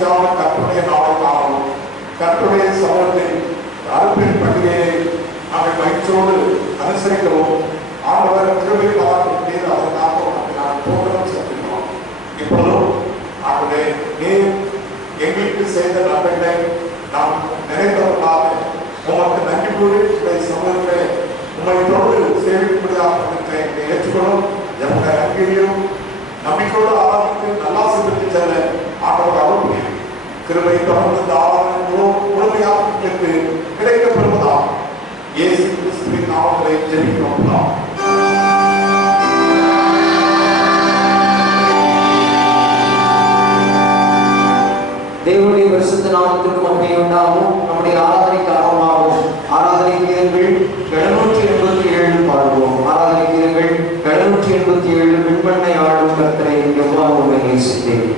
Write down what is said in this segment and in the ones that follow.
மகிழ்ச்சியான கற்பனை நாளை காணவும் கற்பனை சமூகத்தில் அறுப்பின் பண்டிகையை நாங்கள் மகிழ்ச்சியோடு அனுசரிக்கவும் ஆண்டவர் கிருபை பாராட்டும் மீது அதற்காக நான் போகிறோம் செலுத்தினோம். இப்பொழுதும் ஆகவே நீர் எங்களுக்கு செய்த நன்மைகளை நாம் நினைத்தவர்களாக உமக்கு நன்றி கூறி இந்த சமூகத்தை உண்மை தொடர்ந்து சேவிக்கும்படியாக ஏற்றுக்கொள்ளும். எங்களுடைய அங்கேயும் நம்பிக்கையோடு ஆராய்ந்து நல்லாசிரியருக்கு செல்ல ஆண்டவர் அருள் கிருபை தொடர்ந்து இந்த ஆராய்ச்சி முழுமையாக பெற்று கிடைக்கப்பெறுவதால் இயேசு கிறிஸ்துவின் நாமத்தை ஜெபிக்கிறோம். தேவனுடைய பரிசுத்த நாமத்திற்கு மகிமை உண்டாகும். நம்முடைய ஆராதனைக்கு ஆர்வமாகும். ஆராதனை கீதங்கள் 787 பாடுவோம். ஆராதனை கீதங்கள் 787 விண்மண்ணை ஆளும் கர்த்தரை எவ்வாறு உண்மை நேசித்தேன்.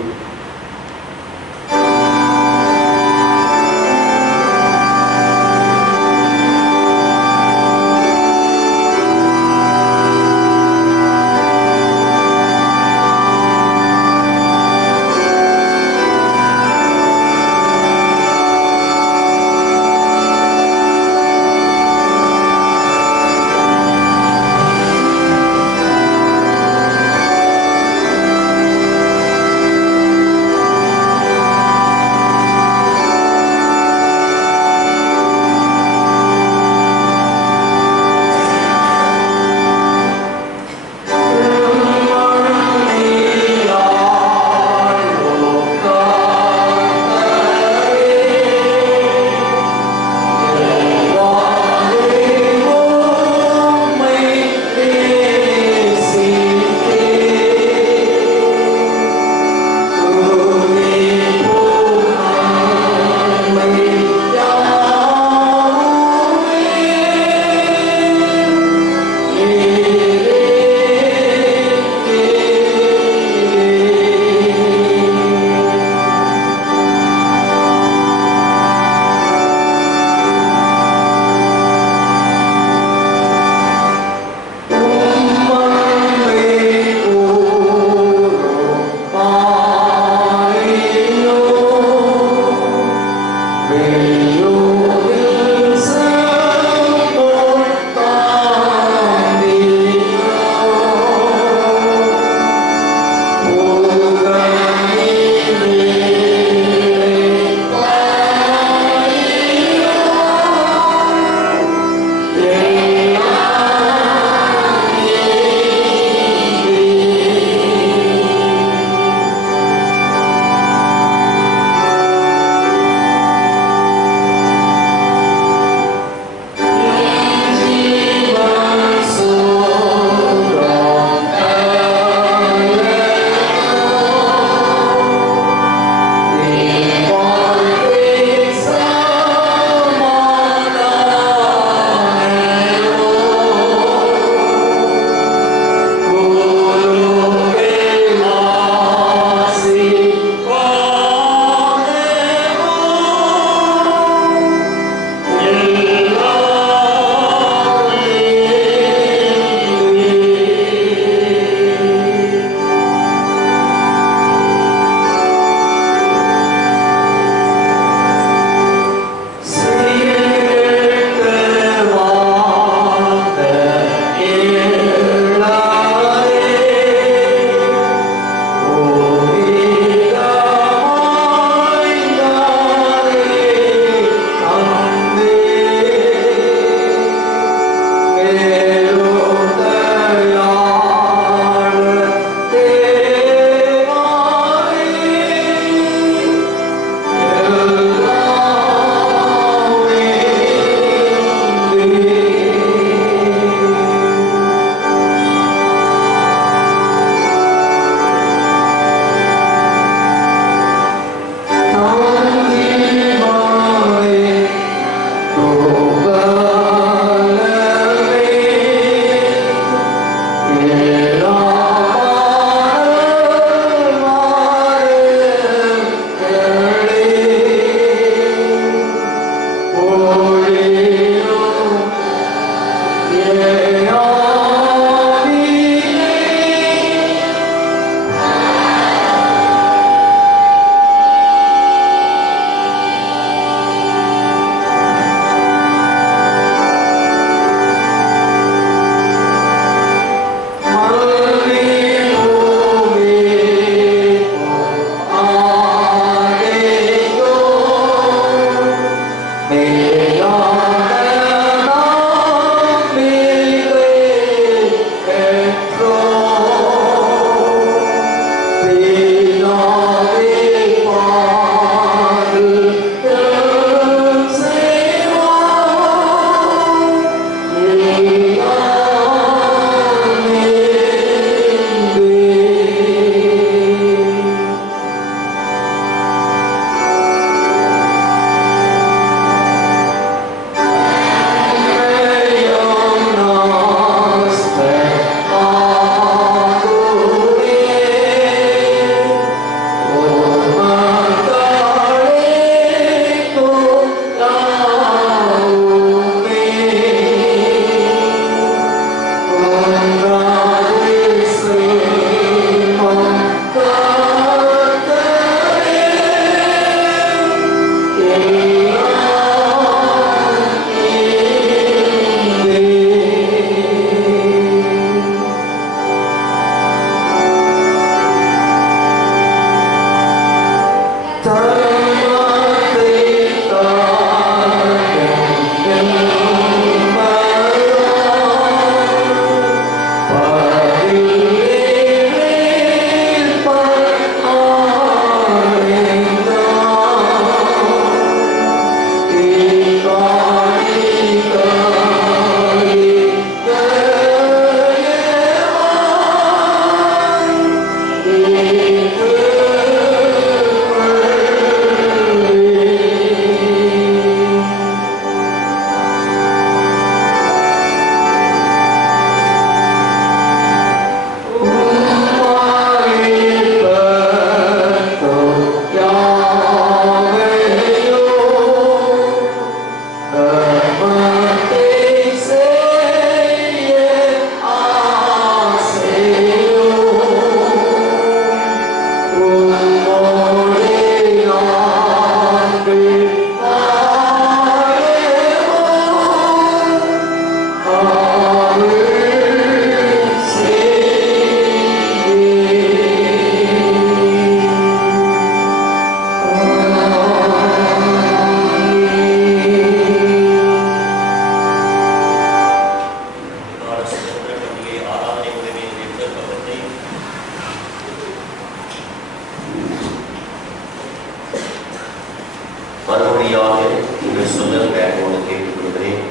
பாடும்படியாக நீங்கள் சொல்ல வேண்டோடு கேட்டுக்கொள்கிறேன்.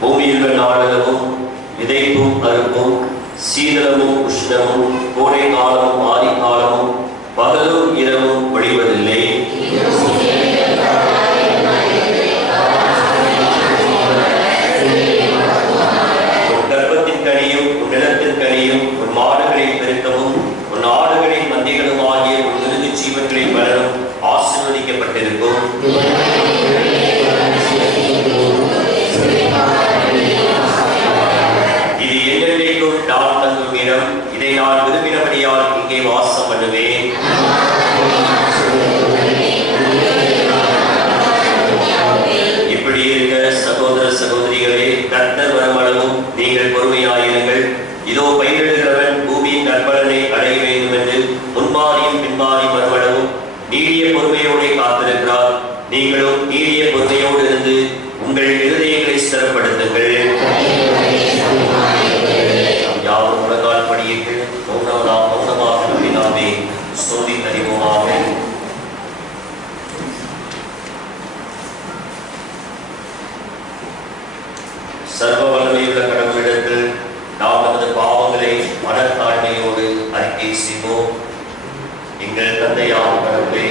பூமியில் நாளளவும் விதைப்பும் அறுப்பும், சீதளமும் உஷ்ணமும், கோடை காலமும் ஆதி காலமும், பகலும் இரவும் ஒழிவதில்லை. உன் கர்ப்பத்தின் கனியும் உன் நிலத்தின் கனியும் உன் மாடுகளின் பெருக்கமும் உன் ஆடுகளின் மந்தைகளும் ஆகிய உன் இறுதி ஜீவன்களின் பலரும் ஆசீர்வதிக்கப்பட்டிருக்கும். இது என்னென்றைக்கும் நான் தங்கும் இடம், இதை நான் விரும்பினபடியால் இங்கே வாசம் பண்ணுவேன். இப்படி இருக்க சகோதர சகோதரிகளே, கர்த்தர் வருமளவும் நீங்கள் பொறுமையாயிருங்கள். இதோ பயிரிடுகிறவன் பூமியின் நற்பலனை அடைய வேண்டும் என்று முன்மாறியும் பின்மாறியும் வருமளவும் நீடிய பொறுமையோடு காத்திருக்கிறார். நீங்களும் நீடிய பொறுமையோடு இருந்து உங்கள் இருதயங்களை ஸ்திரப்படுத்துங்கள். யாரும் உலகால் படியிட்டு மௌனமாக நம்பினாமே சொல்லி தருவோமாக. சர்வ வல்லமையுள்ள கடவுளிடத்தில் நாம் நமது பாவங்களை மனத்தாழ்மையோடு அறிக்கை செய்வோம். எங்கள் தந்தையாம் கடவுளே,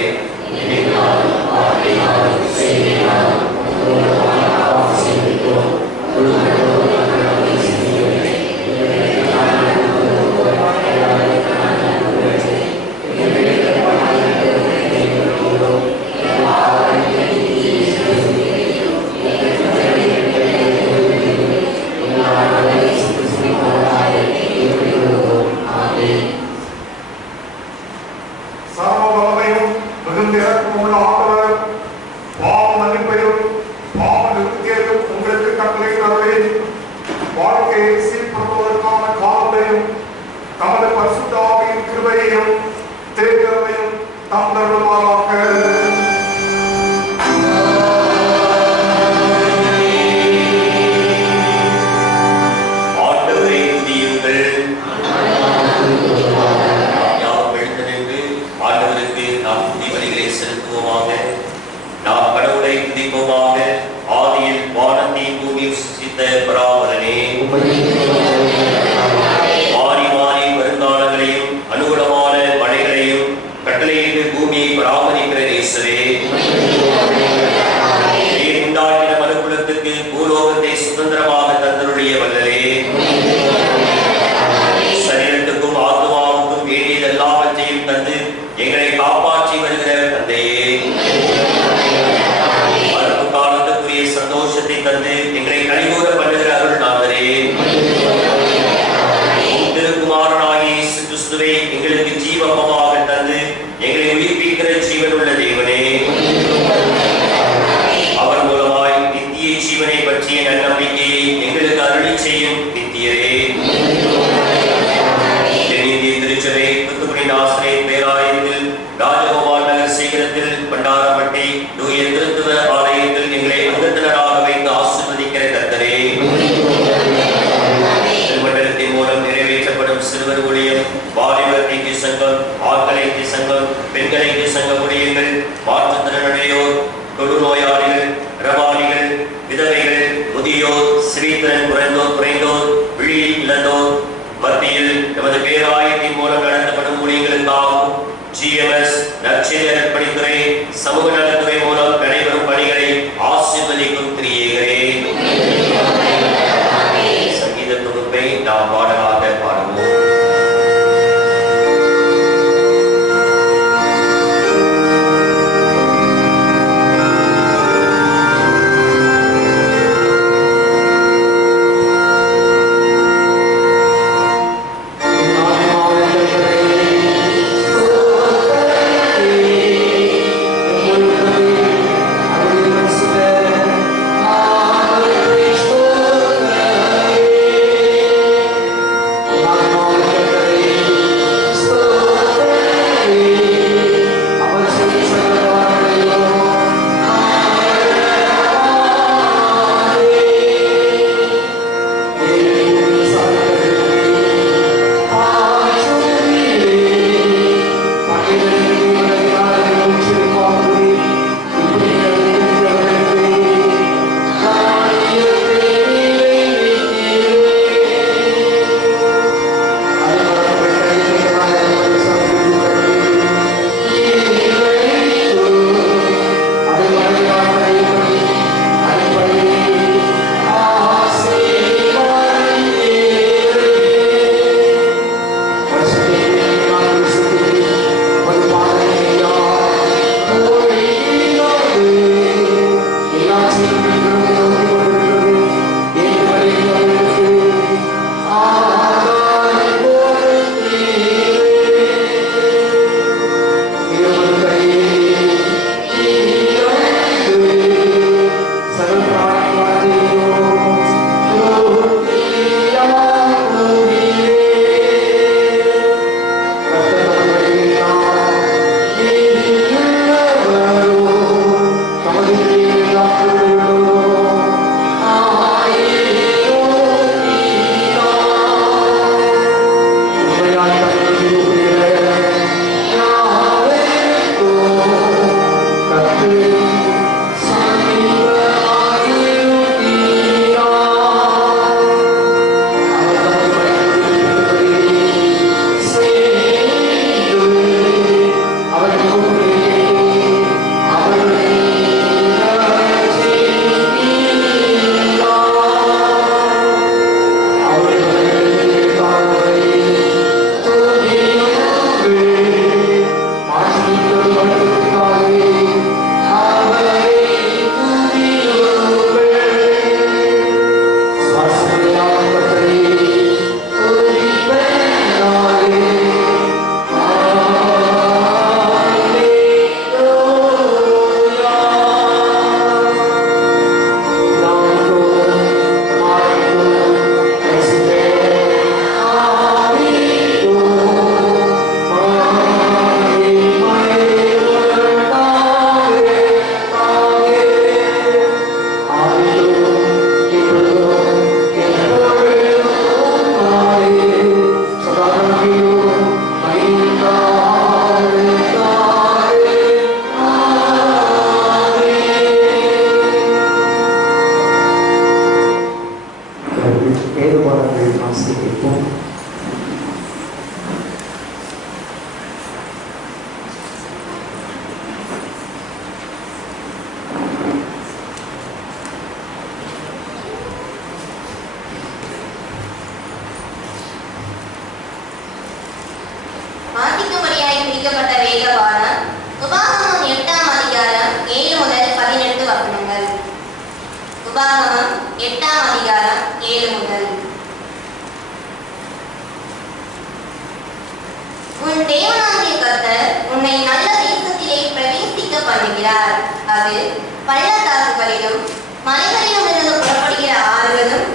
உன்னை நல்ல தேசத்திலே பிரவேசிக்க பண்ணுகிறார். அது பள்ளத்தாக்குகளிலும் மலைகளிலும் இருந்து புறப்படுகிற ஆறுகளும்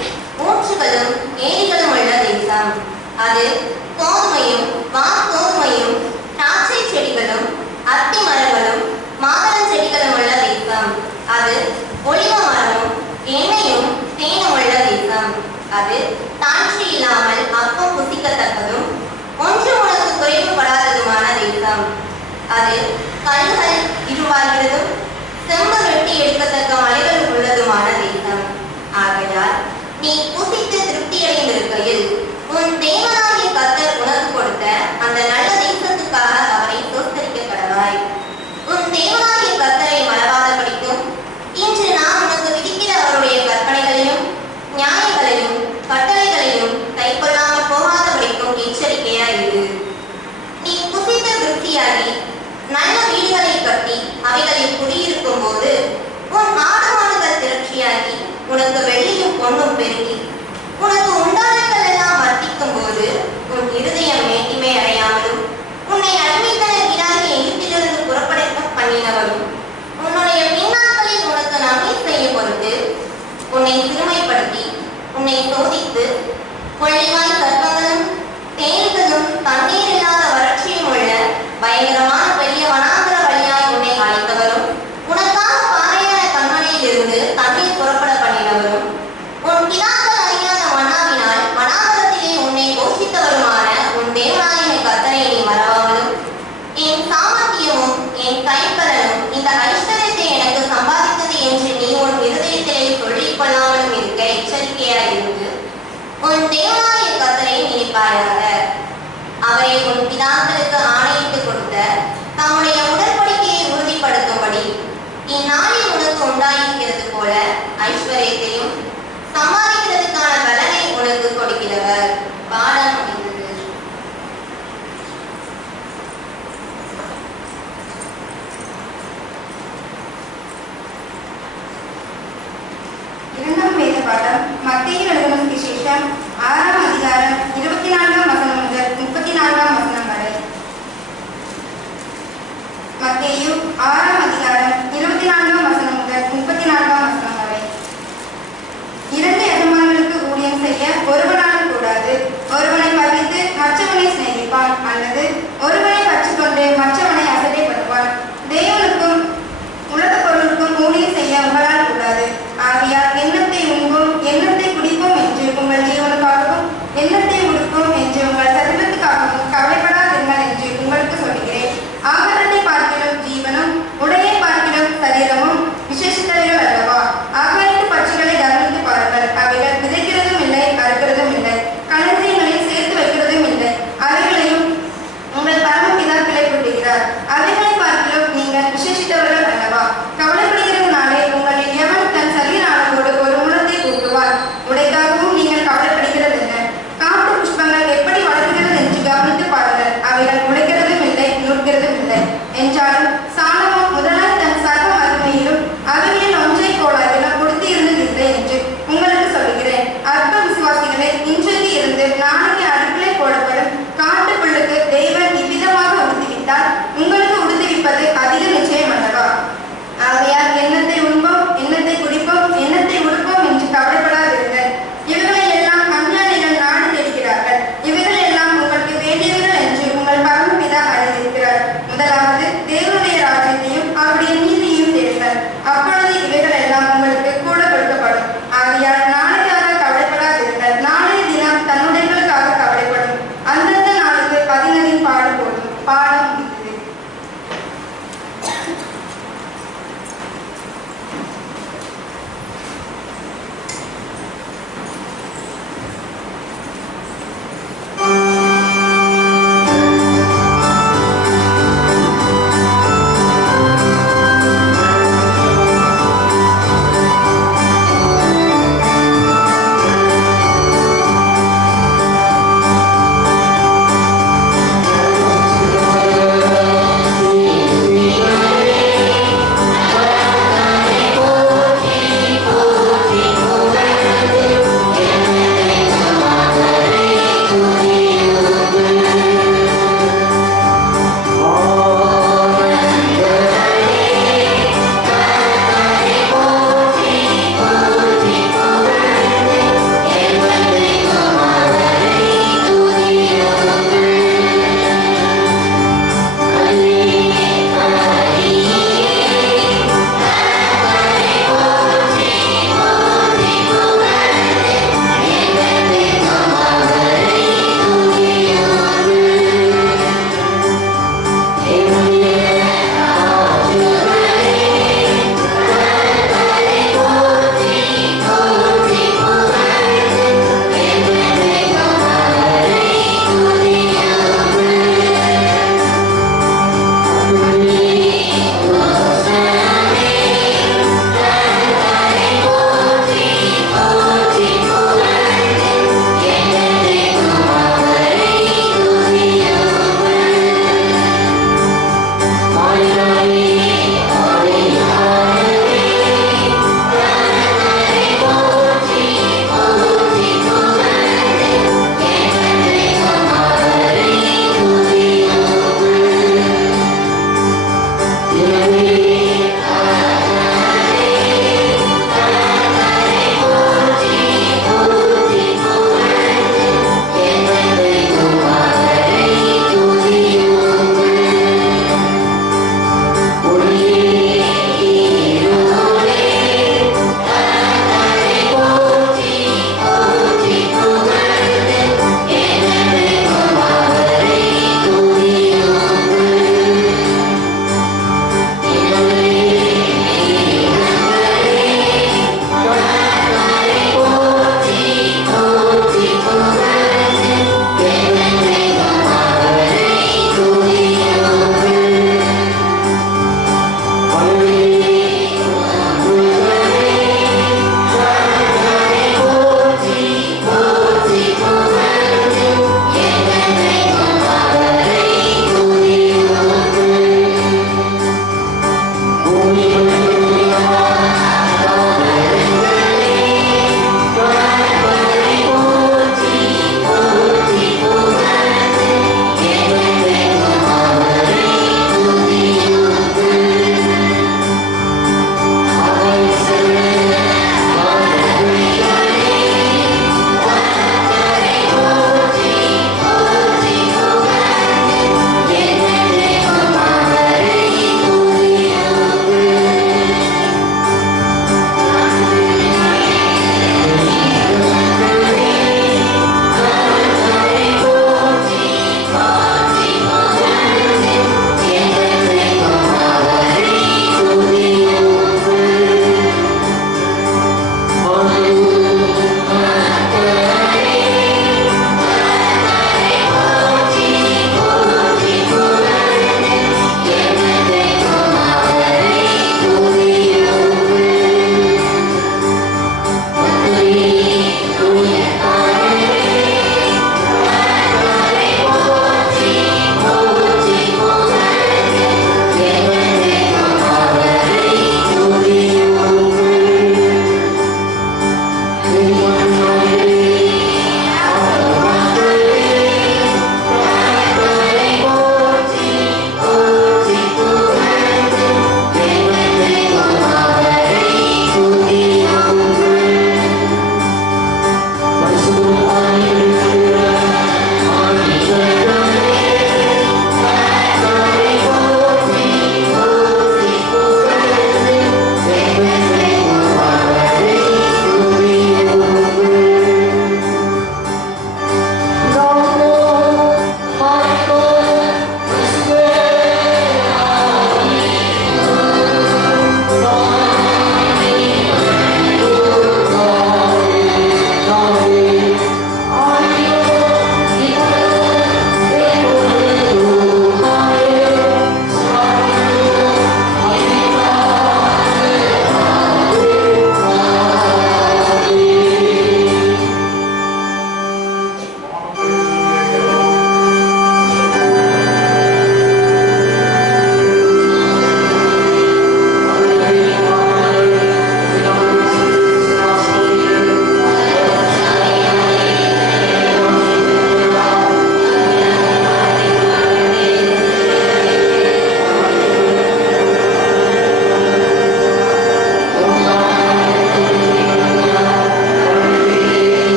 ஊற்றுகளும் ஏரிகளும் உள்ள தேசம். அது கோதுமையும் வார்கோதுமையும் திராட்சை செடிகளும் அத்தி மரங்களும் மாதளம் செடிகளும் உள்ள தேசம். அது ஒலிவ மரமும் எண்ணெயும் தேனும் உள்ள தேசம். அது தாழ்ச்சி இல்லாமல் அப்பம் புசிக்கத்தக்கதும் ஒன்று உனக்கு குறைவுபடாததுமான தேசம். அது கல்லுகள் இருவாகிறதும் செம்பு வெட்டி எடுக்கத்தக்க மலைகள் உள்ளதுமான தேசம். ஆகையால் நீ புசித்து திருப்தியடைந்திருக்கையில் உன் தேவனாகிய கர்த்தர் உனக்கு கொடுத்த அந்த நல்ல தேசத்துக்காக அவரை தோற்கடிக்க கடவாய். உன் தேவனாகிய கர்த்தரை மறவாதபடிக்கும் இன்று நான் உனக்கு விதிக்கிற அவருடைய கற்பனைகளையும் நியாயங்களையும் கட்டளைகளையும் கைக்கொள்ளாமல் போகாதபடிக்கும் எச்சரிக்கையாயிரு. நீ புசித்து திருப்தியாகி நல்ல வீடுகளை கட்டி அவைகளில் குடியிருக்கும் போது உன் ஆடு மாடுகள் திரட்சியாகி உனக்கு வெள்ளியும் பொன்னும் பெருகி உனக்கு உண்டானங்கள் எல்லாம் வர்த்திக்கும் போது உன் இருதயம் மேட்டிமை அடையாமலும் உன்னை அடிமைத்தனத்திலாகி எகிப்திலிருந்து புறப்பட பண்ணினவரும் உன்னுடைய பின்னாட்களில் உனக்கு நன்மை செய்யும் பொருட்டு உன்னை சிறுமைப்படுத்தி உன்னை சோதித்து கொள்ளிவாய் கற்பங்களும் தேனிகளும் தண்ணீர் இல்லாத வறட்சியும் உள்ள பயங்கரமான பெரிய வனாந்தர வழியாய் உன்னை அழைத்தவரும் உனக்காக பாறையான கண்மலையில் இருந்து தண்ணீர் புறப்பட பண்ணினவரும் உன் பிதாக்கள் அறியாத மன்னாவினால் வனாந்தரத்திலே உன்னை போஷித்தவருமான உன் தேவனாகிய கர்த்தரை நீ மறவாமலும் என் சாமர்த்தியமும் என் கைப்பலனும் இந்த ஐஸ்வர்யத்தை எனக்கு சம்பாதித்தது என்று நீ உன் இருதயத்திலே சொல்லிக் கொள்ளாமலும் இருக்க எச்சரிக்கையாயிருந்து உன் தேவனாகிய கர்த்தரை நினைப்பாயாக. அவரை உன் பிதாக்களுக்கு ஆணையிட்டு கொடுத்த தம்முடைய உடன்படிக்கையை உறுதிப்படுத்தும்படி இந்நாளில் உனக்கு உண்டாயிருக்கிறது போல ஐஸ்வர்யத்தையும் சம்பாதிக்கிறதுக்கான பலனை உனக்கு கொடுக்கிறவர். பாடம் முடிந்தது. இரண்டாம் வேத பாடம் மத்தேயு எழுதின சுவிசேஷம் 6ஆம் அதிகாரம் 24ஆம் வசனம் முதல் 34ஆம் வசனம் வரை. மத்தேயு 6ஆம் அதிகாரம் 24ஆம் வசனம் முதல் 34ஆம் வசனம் வரை. இரண்டு எஜமான்களுக்கு ஊழியம் செய்ய ஒருவனால் கூடாது. ஒருவனை பகைத்து மற்றவனை சிநேகிப்பான், அல்லது ஒருவனை பற்றிக்கொண்டு மற்றவனை அசட்டைப்படுவான். தேவனுக்கும் உலக பொருளுக்கும் ஊழியம் செய்ய உங்களால் கூடாது. ஆகையால் எண்ணத்தை உண்போம் எண்ணத்தை குடிப்போம் என்று உங்கள் ஜீவனுக்காகவும் எண்ணத்தை உடுப்போம் என்று உங்கள் சரீரத்துக்காகவும் கவலைப்படாதீர்கள் என்று உங்களுக்கு சொல்கிறேன். ஆகாரத்தை பார்க்கிலும் ஜீவனும் உடையை பார்க்கிலும் சரீரமும் விசேஷித்தவைகள் அல்லவா? ஆகாயத்து பட்சிகளை கவனித்து பாருங்கள். அவைகள் விதைக்கிறதும் இல்லை, அறுக்கிறதும் இல்லை, களஞ்சியங்களில் சேர்த்து வைக்கிறதும் இல்லை. அவைகளையும் உங்கள் பரமபிதா கிளை கூட்டுகிறார். அவைகளை பார்க்கிலும் நீங்கள்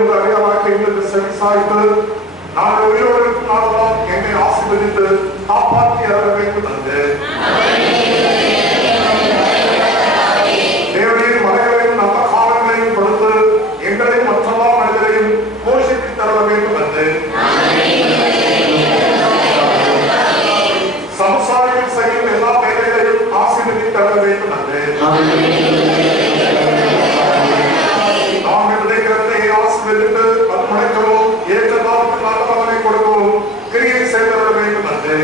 உங்கள் அடையாளத்தை எங்களுக்கு செவிசாய்த்து நாங்கள் உயிரோடு இருக்கும் நாளெல்லாம் என்னை ஆசீர்வதித்து காப்பாற்றி அருள வேண்டும் என்று தேவனின் மலைகளையும் நல்ல காலங்களையும் கொடுத்து எங்களையும் மற்றெல்லா மனிதரையும் போஷித்து தருள வேண்டும் என்று சம்சாரிகள் செய்யும் எல்லா வேலைகளையும் ஆசீர்வதித்து தருள வேண்டும் என்று நாங்கள் விதைக்கிறதை ஆசீர்வதித்து அது முளைக்கவும் ஏற்ற காலத்தில் நல்ல பலனை கொடுக்கவும் கிரியை செய்தருள வேண்டும் என்று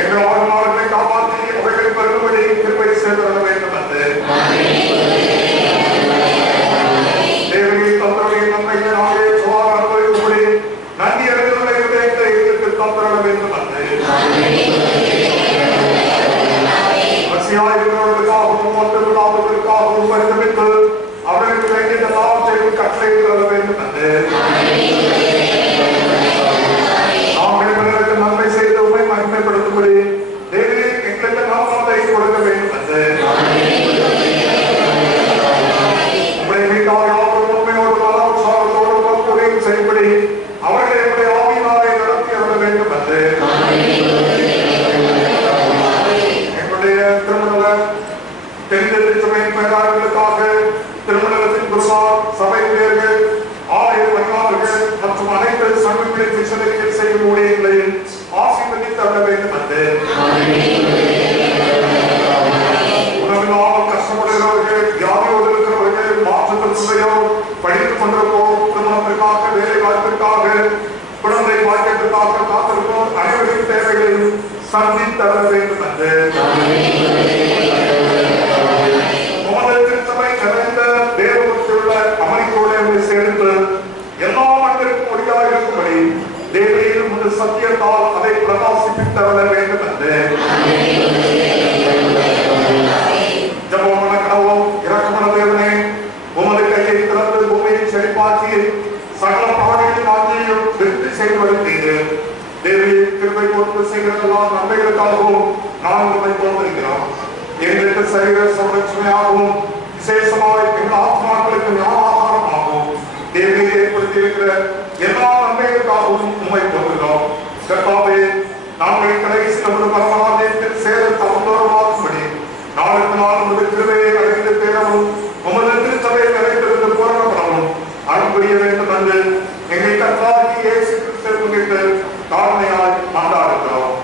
எங்கள் வாழ்நாளை காப்பாற்றி அவைகளை பெரும்படி கிருபை செய்தருள வேண்டும் என்று தேவனை தந்தரவையும் நன்மையை நாளே சுவாக அனுபவிக்கும்படி நன்றி அறிந்துள்ள இதயத்தை எங்களுக்கு தந்தருள வேண்டும் என்று பசியாயிருக்கிறவர்களுக்காகவும் மற்றவர்களுக்காகவும் பரிதவித்து அவர்களுக்கு வேண்டிய எல்லாவற்றையும் கட்டளை தர வேண்டும் என்று நாம் நன்மை செய்து உண்மை மகிமைப்படுத்தும்படி தேவனே எங்களுக்கு நாமத்தை கொடுக்க வேண்டும் என்று உங்களை வீட்டார் யாவரும் உண்மையோடு பல உற்சாகத்தோடு உதவி செய்யும்படி அவர்களை என்னுடைய ஆவியினாலே நடத்தி அருள வேண்டும் என்று என்னுடைய திருமண தென்னிந்திய பேராளர்களுக்காக திருமணத்தின் குருசார் சபை ஊழியர்கள் ஆலய பணியாளர்கள் மற்றும் அனைத்து சங்கங்களின் மிஷனரிகள் செய்யும் ஊழியர்களையும் ஆசீர்வதித்து அருள வேண்டும் என்று உணவில்லாமல் கஷ்டப்படுகிறவர்கள் வியாதியோடு இருக்கிறவர்கள் மாற்றத்திற்குள்ளேயோ படித்துக் கொண்டிருப்போம் திருமணத்திற்காக வேலை வாய்ப்பிற்காக குழந்தை வாக்கியத்திற்காக காத்திருப்போம் அனைவரின் தேவைகளையும் சந்தித்து அருள வேண்டும் என்று திருச்சபை நிறைந்த தேவபக்தியுள்ள அமைப்போடு சேர்ந்து எல்லா மனிதருக்கும் ஒளியாக இருக்கும்படி தேவையில் ஒரு சத்தியத்தால் அதை பிரகாசிப்பித்து வர வேண்டும் என்று ஜபமான கடவும் இறக்கமான தேவனே உமது கையை திறந்து பூமியை செழிப்பாக்கி சகல பிராணிகளின் ஆட்சியையும் திருப்தி செய்து வருகிறீர்கள். தேவியை கிருபை கொடுத்து செய்கிறதெல்லாம் நன்மைகளுக்காகவும் நான் உங்களை தோன்றுகிறோம். எங்களுக்கு சரீர சமரட்சணையாகவும் விசேஷமாய் எங்கள் ஆத்மாக்களுக்கு ஞானாகாரமாகவும் தேவியை ஏற்படுத்தியிருக்கிற எல்லா நன்மைகளுக்காகவும் உண்மை தோன்றுகிறோம். கர்த்தாவே, நாங்கள் கடைசி நமது பரமராஜ்யத்தில் சேர தகுந்தவர்களாகும்படி நாளுக்கு நாள் உமது கிருபையை அடைந்து தேரவும் உமது திருச்சபை நிறைந்திருந்து பூரணப்படவும் அருள் புரிய வேண்டும் என்று எங்கள் கர்த்தராகிய இயேசு கிறிஸ்துவை முன்னிட்டு தாழ்மையாய் மன்றாடுகிறோம்.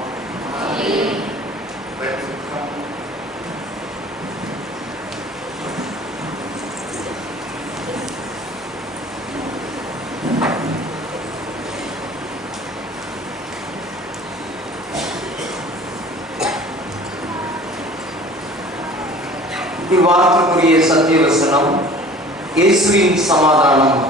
இவ்வார்த்தைக்குரிய சத்திய வசனம், இயேசுவின் சமாதானம்.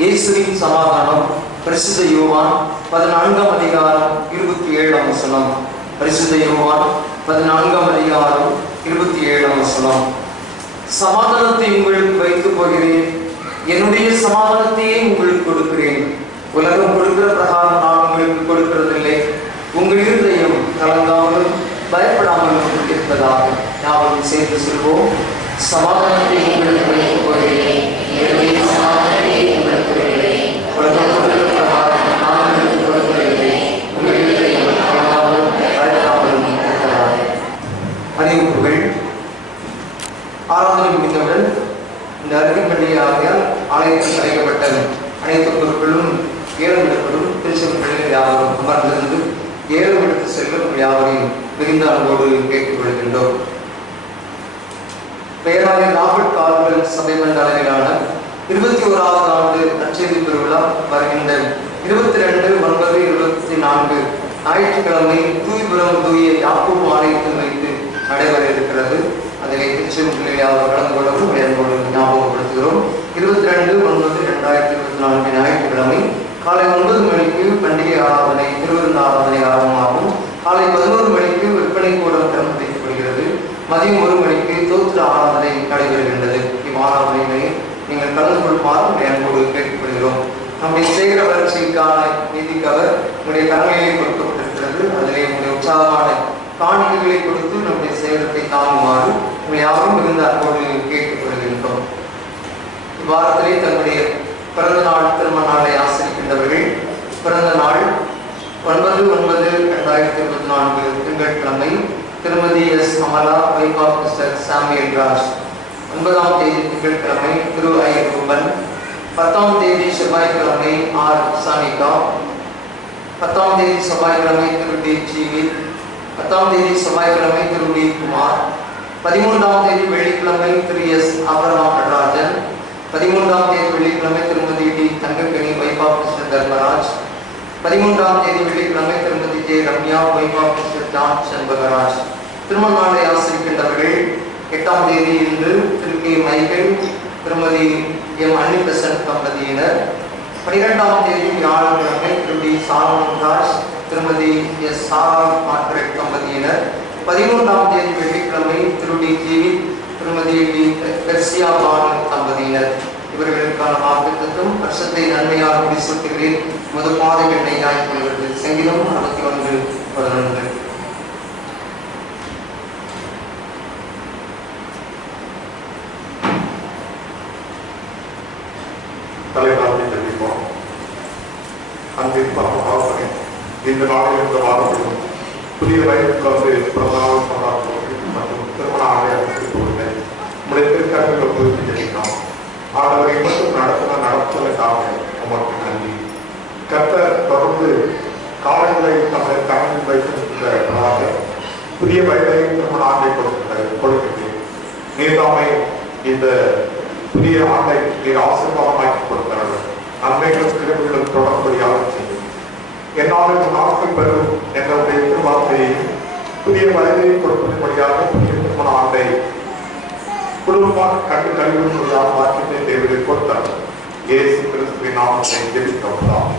இயேசுவின் சமாதானம். பரிசுத்த யோவான் 14ஆம் அதிகாரம் 27ஆம் வசனம். பரிசுத்த யோவான் 14ஆம் அதிகாரம் 27ஆம் வசனம். சமாதானத்தை உங்களுக்கு வைத்துப் போகிறேன், என்னுடைய சமாதானத்தையே உங்களுக்கு கொடுக்கிறேன். உலகம் கொடுக்கிற பிரகாரம் நான் உங்களுக்கு கொடுக்கிறதில்லை. உங்கள் இருதயம் கலங்காமலும் பயப்படாமலும் இருப்பதாக நாம் சேர்ந்து சொல்வோம். சமாதானத்தை உங்களுக்கு வைத்துப் போகிறேன், என்னுடைய சமாதானத்தையே உங்களுக்கு கொடுக்கிறேன். உலகம் கொடுக்கிற பிரகாரம் நான் உங்களுக்கு கொடுக்கிறதில்லை. உங்கள் இருதயம் கலங்காமலும் பயப்படாமலும் இருப்பதாக. அறிவிப்புகள். ஆராதனை முடிந்தவுடன் இந்த அறிவிப்பள்ளியாகியால் ஆலயத்தில் அழைக்கப்பட்ட அனைத்து பொருட்களும் ஏலமிடப்படும். திருச்சபைகளில் யாவரும் அமர்ந்திருந்து ஏலமிடத்து செல்லும் யாவரையும் மிகுந்த அன்போடு கேட்டுக் கொள்கின்றோம். பேராயர் ராபர்ட் கால்வெல் சபை மன்ற அளவிலான 21வது ஆண்டு நற்செய்தி பெருவிழா வருகின்ற 22/9/24 ஞாயிற்றுக்கிழமை தூய்புரம் தூய யாக்கோபு ஆலயத்தில் வைத்து நடைபெற இருக்கிறது. அதிலே திருச்செந்தூரில் யாரும் கலந்து கொள்ளவும் அன்போடு ஞாபகப்படுத்துகிறோம். 22/9/2024 ஞாயிற்றுக்கிழமை காலை 9 மணிக்கு பண்டிகை ஆராதனை, திருவிருந்து ஆராதனை ஆரம்பமாகும். காலை 11 மணிக்கு விற்பனை கூடம் திறந்து வைக்கப்படுகிறது. மதியம் 1 மணிக்கு தோத்திர ஆராதனை நடைபெறுகின்றது. இவ்வாராதனைகளை நீங்கள் கலந்து கொள்ளுமாறு அன்போடு கேட்கப்படுகிறோம். நம்முடைய சேகர வளர்ச்சிக்கான நிதிக்காக உங்களுடைய கடமையை கொடுக்கப்பட்டிருக்கிறது. அதிலே உங்களுடைய உற்சாகமான காணிக்கைகளை கொடுத்து நம்முடைய சேகரத்தை தாங்குமாறு உங்களை யாரும் மிகுந்த அன்போடு கேட்டுக்கொள்கின்றோம். வாரத்திலே தன்னுடைய பிறந்த நாள் திருமண நாளை ஆசிரிக்கின்றவர்கள் பிறந்த நாள் 9/9/2024 திங்கட்கிழமை திருமதி S Amala, wife of mister Samuel Raj. 9ஆம் தேதி திங்கட்கிழமை திரு ஐ ரூபன். 10ஆம் தேதி செவ்வாய்க்கிழமை ஆர் சானிகா. 10ஆம் தேதி செவ்வாய்க்கிழமை திரு டி ஜீவித். 10ஆம் தேதி செவ்வாய்க்கிழமை திரு டி குமார். 13ஆம் தேதி வெள்ளிக்கிழமை திரு எஸ் அபர்ணாம் நடராஜன். 13ஆம் தேதி வெள்ளிக்கிழமை திருமதி T Thangakani, wife of mister Dharmaraj. 13ஆம் தேதி வெள்ளிக்கிழமை திருமதி J Ramya, wife of mister John Shenbagaraj. திருமண நாளை ஆசிரிக்கின்றவர்கள் 8ஆம் தேதி இன்று திரு கே மைக்கேல், திருமதி எம் அன்னிபெசன்ட் தம்பதியினர். 12ஆம் தேதி வியாழக்கிழமை திரு டி சாலமன் ராஜ், திருமதி எஸ் சாரா மார்கரெட் தம்பதியினர். 13ஆம் தேதி வெள்ளிக்கிழமை திரு டி ஜீவித், திருமதி டி பெர்சியா பானு தம்பதியினர். இவர்களுக்கான வாக்குத்தத்தம் வருஷத்தை நன்மையாக முடிசூட்டுகிறேன் முத பாதை எண்ணெய் ஆய்வுள்ளது. சங்கீதம் 61:11. தலைவராக தெரிவிப்போம். அன்பின் பரம இந்த நாளில் இந்த வாரத்திலும் புதிய வயதுக்கு வந்து பிறந்தநாள் கொண்டாடுபவர்கள் மற்றும் திருமண ஆடை அறிவிப்பவர்களை நம்முடைய திருக்கரங்களை பொறுத்து தெரிவிக்கிறோம். ஆடவரை மட்டும் நடத்துவதற்காக உமக்கு நன்றி. கர்த்தர் தொடர்ந்து காலங்களை தமது கவனில் வைத்திருக்கிறதாக புதிய வயதை திருமண ஆண்டை கொடுக்கின்றேன். நீர்தாமை இந்த புதிய ஆண்டை நீர் ஆசீர்வாதமாக்கி கொடுக்கிறார்கள். நன்மைகள் கிழமைகளும் தொடர்படியாக செய்யும். என்னாலும் நாட்கள் பெறும் என்னுடைய திருவார்த்தையை புதிய வயதை கொடுப்பதன்படியாக புதிய திருமண ஆண்டை குடும்பமாக கண்டு கழிவுறுவதாக வாக்கியத்தை தேவையை கொடுத்தார். இயேசு கிறிஸ்துவின் நாமத்தை ஜெபிக்கிறோம்.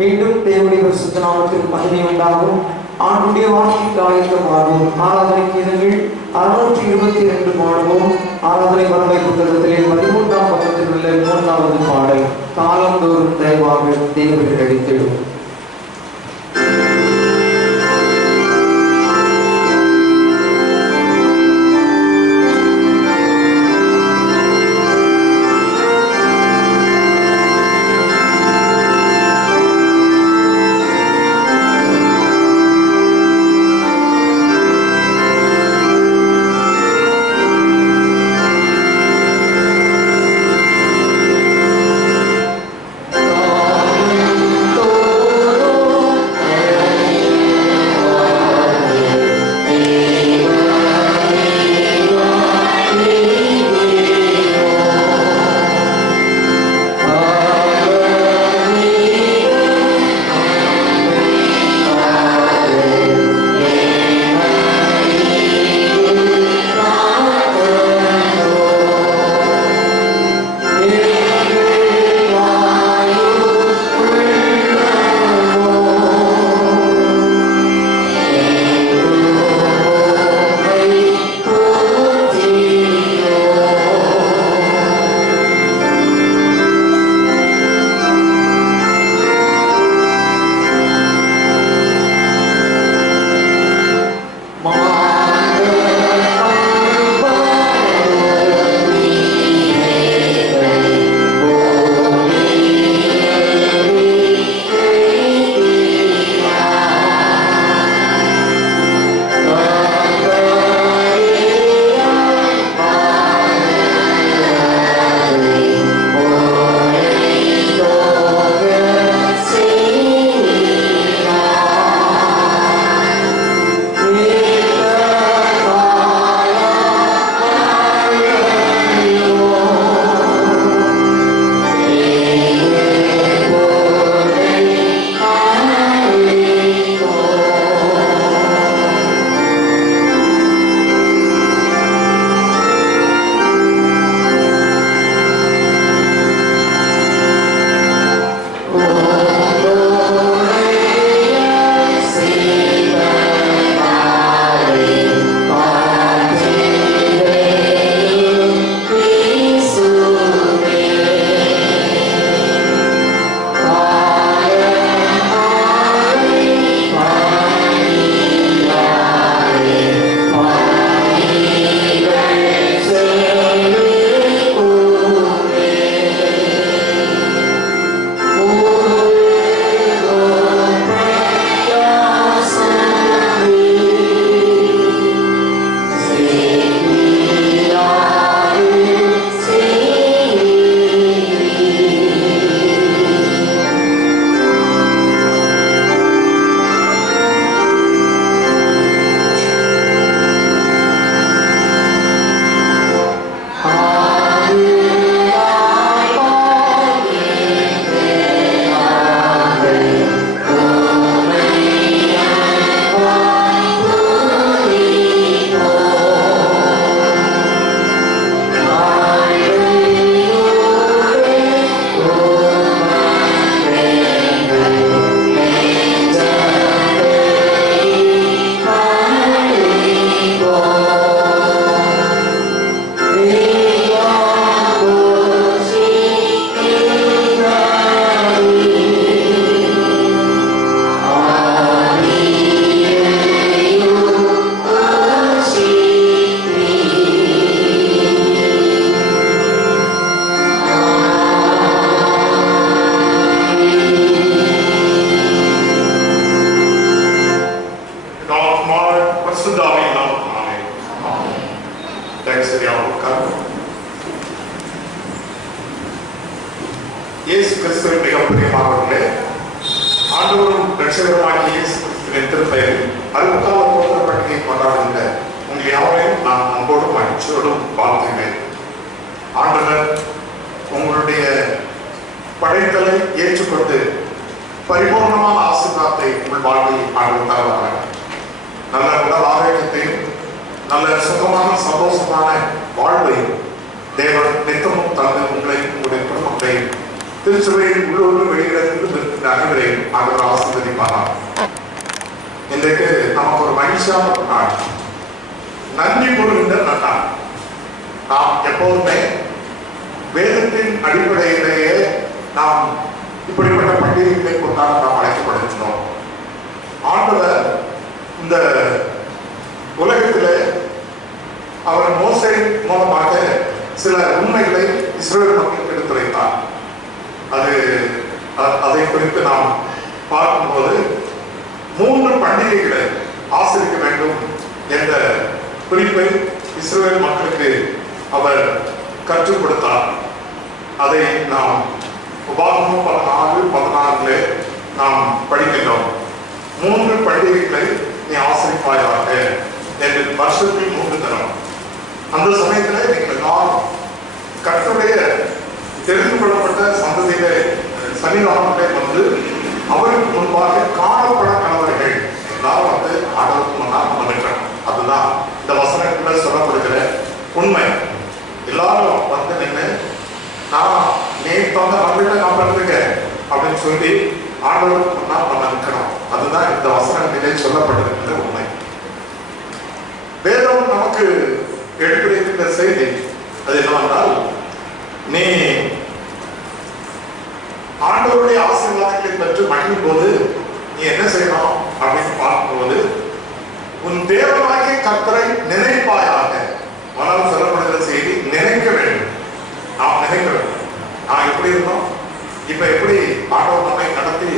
மீண்டும் தேவனுடைய பரிசுத்த நாமத்திற்கு மகிமை உண்டாகும். ஆண்டுடைய வார்த்தைக்கு ஆயத்தமாகும். ஆராதனை கீதங்கள் 622 பாடுவோம். ஆராதனை வரவை புத்தகத்திலே 13ஆம் பக்கத்தில் உள்ள 3வது பாடல் காலந்தோறும் தயவாக தேவர்கள் அளித்திடும். Oh பரிசுத்தாவின் நாமத்தினாலே சரியாக உட்கார்ந்து இயேசு கிறிஸ்துவின் மிக பிரியமானவர்களே, ஆண்டவரும் இரட்சகருமாகிய இயேசு கிறிஸ்துவின் திருப்பெயரில் 60வது போதனை பண்டிகையை கொண்டாடுகின்ற உங்கள் யாவரையும் நான் அன்போடும் மகிழ்ச்சியோடும் வாழ்த்துகிறேன். ஆண்டவர் உங்களுடைய படைத்தலை ஏற்றுக்கொண்டு பரிபூர்ணமான ஆசீர்வாதத்தை உங்கள் வாழ்வில் ஆண்டவர் தருவார்கள். நல்ல உடல் ஆரோக்கியத்தையும் நல்ல சுகமான சந்தோஷமான வாழ்வையும் தேவன் நித்தமும் தந்து உங்களையும் உங்களுடைய குடும்பத்தையும் திருச்சபையில் உள்ளூர் வெளியிலிருந்து அனைவரையும் ஆண்டவர் ஆசீர்வதிப்பாராம். இன்றைக்கு நமக்கு ஒரு மகிழ்ச்சியான ஒரு நாள், நன்றி கூறுகின்ற நன்னாள். நாம் எப்போதுமே வேதத்தின் அடிப்படையிலேயே நாம் இப்படிப்பட்ட பண்டிகைகளை கொண்டாட நாம் அழைக்கப்படுகின்றோம். ஆண்டவர் இந்த உலகத்திலே அவர் மோசே மூலமாக சில உண்மைகளை இஸ்ரவேல் மக்களுக்கு எடுத்துரைத்தார். அதை குறித்து நாம் பார்க்கும்போது 3 பண்டிகைகளை ஆசரிக்க வேண்டும் என்ற குறிப்பை இஸ்ரவேல் மக்களுக்கு அவர் கற்றுக் கொடுத்தார். அதை நாம் உபாகமம் 14:16 நாம் படிக்கின்றோம். 3 பண்டிகைகளை நீ ஆசரிப்பாயாக என்று வருஷத்தில் 3 தரம். அந்த சமயத்தில் நீங்கள் எல்லாரும் கர்த்தருடைய தெரிந்து கொள்ளப்பட்ட சந்ததியிலே சன்னிதானத்திலே வந்து அவருக்கு முன்பாக காணப்பட கணவர்கள் எல்லாரும் வந்து ஆண்டவருக்கு முன்னால் வந்துட்டோம். அதுதான் இந்த வசனத்துல சொல்லப்படுகிற உண்மை. எல்லாரும் வந்து நின்று நான் நேற்று வந்து நம்மகிட்ட நான் பண்ணிருக்கேன் அப்படின்னு சொல்லி ஆண்டவருக்கு முன்னால் நம்ம நிற்கணும். அதுதான் இந்த வசனத்திலே சொல்லப்பட்டிருக்கிற உண்மை. வேதம் நமக்கு எடுத்துரைக்கின்ற செய்தி அது என்னவென்றால், நீ ஆண்டவருடைய ஆசீர்வாதங்களை பெற்று மகிழும் போது நீ என்ன செய்யணும் அப்படின்னு பார்க்கும்போது, உன் தேவனாகிய கர்த்தரை நினைப்பாயாக. மனம் சொல்லப்படுகிற செய்தி நினைக்க வேண்டும். நாம் நினைக்க வேண்டும். நான் எப்படி இருந்தோம், இப்ப எப்படி ஆண்டவர் நம்மை நடத்தி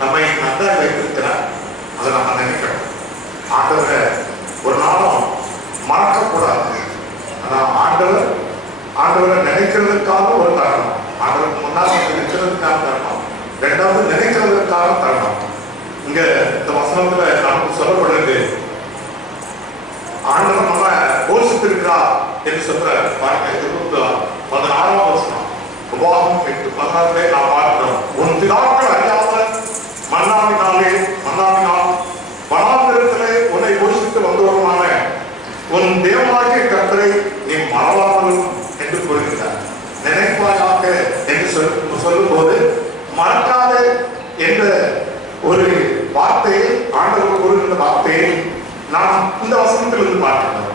நம்மை நன்றாக வைத்திருக்கிறார், அதை நம்ம நினைக்கணும். ஆண்டவரை ஒரு நாளும் மறக்கக்கூடாது. ஆனால் ஆண்டவரை நினைக்கிறதுக்காக ஒரு தருணம், ஆண்டவருக்கு முன்னால் நிற்கிறதுக்காக தருணம், 2வது நினைக்கிறதுக்காக தருணம். இங்க இந்த வசனத்துல நமக்கு சொல்லப்படுது, ஆண்டவர் நம்ம போஷித்திருக்கிறார் என்று சொல்ற பாருங்க. 16வது வசனம் உபாகமம் 8:16 நாம் பார்க்கிறோம். உன் பிதாக்கள் அறியாத மன்னாவினால் வனாந்திரத்திலே உன்னை போஷித்து வந்தவருமான உன் தேவனாகிய கர்த்தரை நீ மறவாமல் என்று கூறுகிறார். நினைப்பாயாக என்று சொல்லும்போது மறக்காத என்ற ஒரு வார்த்தையை, ஆண்டவர் கூறுகின்ற வார்த்தையை நாம் இந்த வசனத்திலிருந்து பார்க்கிறோம்.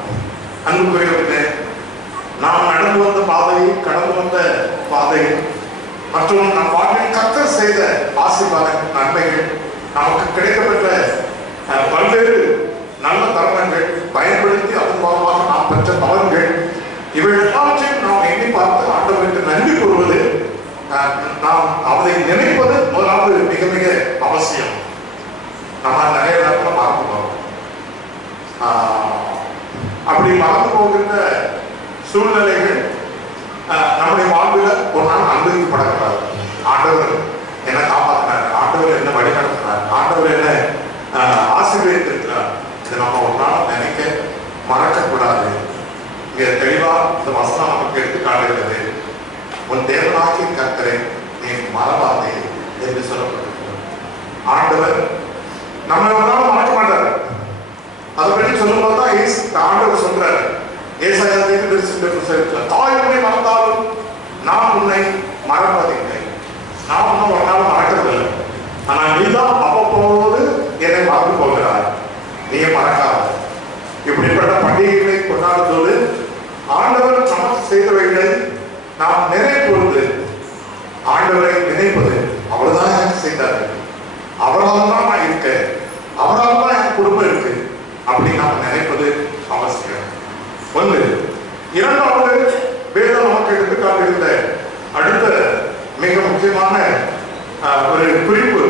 அன்புக்குரியவர்களே, நாம் நடந்து வந்த பாதையை, கடந்து வந்த பாதை மற்றும் நம் வாழ்வில் கர்த்தர் செய்த ஆசீர்வாத நன்மைகள், நமக்கு கிடைக்கப்பட்ட பல்வேறு நல்ல தருணங்கள், பயன்படுத்தி அதன் மூலமாக நாம் பெற்ற பலன்கள், இவை எல்லாவற்றையும் நாம் எண்ணி பார்த்து ஆண்டவருக்கு நன்றி கூறுவது, நாம் அதை நினைப்பது முதலாவது மிக மிக அவசியம். நம்ம நிறைய நேரத்தில் மறந்து போகிறோம். அப்படி மறந்து போகின்ற சூழ்நிலைகள் நம்முடைய வாழ்வில் ஒரு நாள் அனுபவிக்கப்படக்கூடாது. ஆண்டவர் என்ன காப்பாற்றினார், ஆண்டவர் என்ன வழிநடத்தினார், ஆண்டவர் என்ன ஆசீர்வதித்திருக்கிறார், இதை நம்ம ஒரு நாள் நினைக்க மறக்கக்கூடாது. இங்க தெளிவா இந்த வசனம் நமக்கு எடுத்து காட்டுகிறது. உன் தேவனாகிய கர்த்தரை நீ மறவாதே என்று சொல்லப்பட்டிருக்கிறது. ஆண்டவர் நம்ம ஒரு நாள் மறக்க மாட்டார். அதை பற்றி சொல்லும்போது தான் ஆண்டவர் சொல்றாரு, ஏசாயா தீர்க்கதரிசி, தாய் உன்னை மறந்தாலும் நான் உன்னை மறப்பதில்லை. நான் உன்னை ஒரு நாள் மறக்கிறதில்லை. ஆனா நீதான் அவ்வப்போது என்னை மறந்து போகிறாய், நீயே மறக்காத. இப்படிப்பட்ட பண்டிகைகளை கொண்டாடும்போது ஆண்டவர் நமக்கு செய்தவைகளை நாம் நினைப்பொழுது, ஆண்டவரை நினைப்பது, அவர்தான் எனக்கு செய்தார்கள், அவரால் தான் நான் இருக்கேன், அவரால் தான் என் குடும்பம் இருக்கு அப்படின்னு நாம் நினைப்பது அவசியம். ஒன்று. 2வது, வேதம் நமக்கு எடுத்துக்காட்டுகின்ற அடுத்த மிக முக்கியமான ஒரு குறிப்பு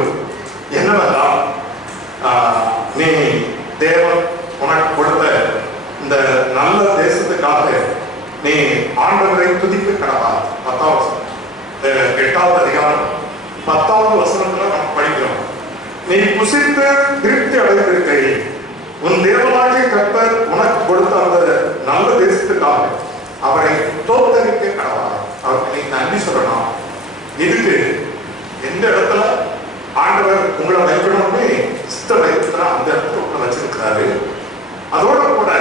என்னவென்றால், நீ தேவன் உனக்கு நீ ஆண்டவரை துதிக்க கடவா. 8வது அதிகாரம் 10வது வசனத்துல நாம் படிக்கிறோம். நீ புசித்து திருப்தி அடைந்திருக்கையில் உன் தேவனாகிய கர்த்தர் உனக்கு கொடுத்த அந்த நல்ல தேசத்துக்காக அவரை தோத்தரிக்க கடவா. அவருக்கு நீ நன்றி சொல்லணும். இதுக்கு எந்த இடத்துல ஆண்டவர் உங்களை வைக்கணும்னு சித்த வைத்திருக்கிற அந்த இடத்துல உங்களை வச்சிருக்கிறாரு. அதோட கூட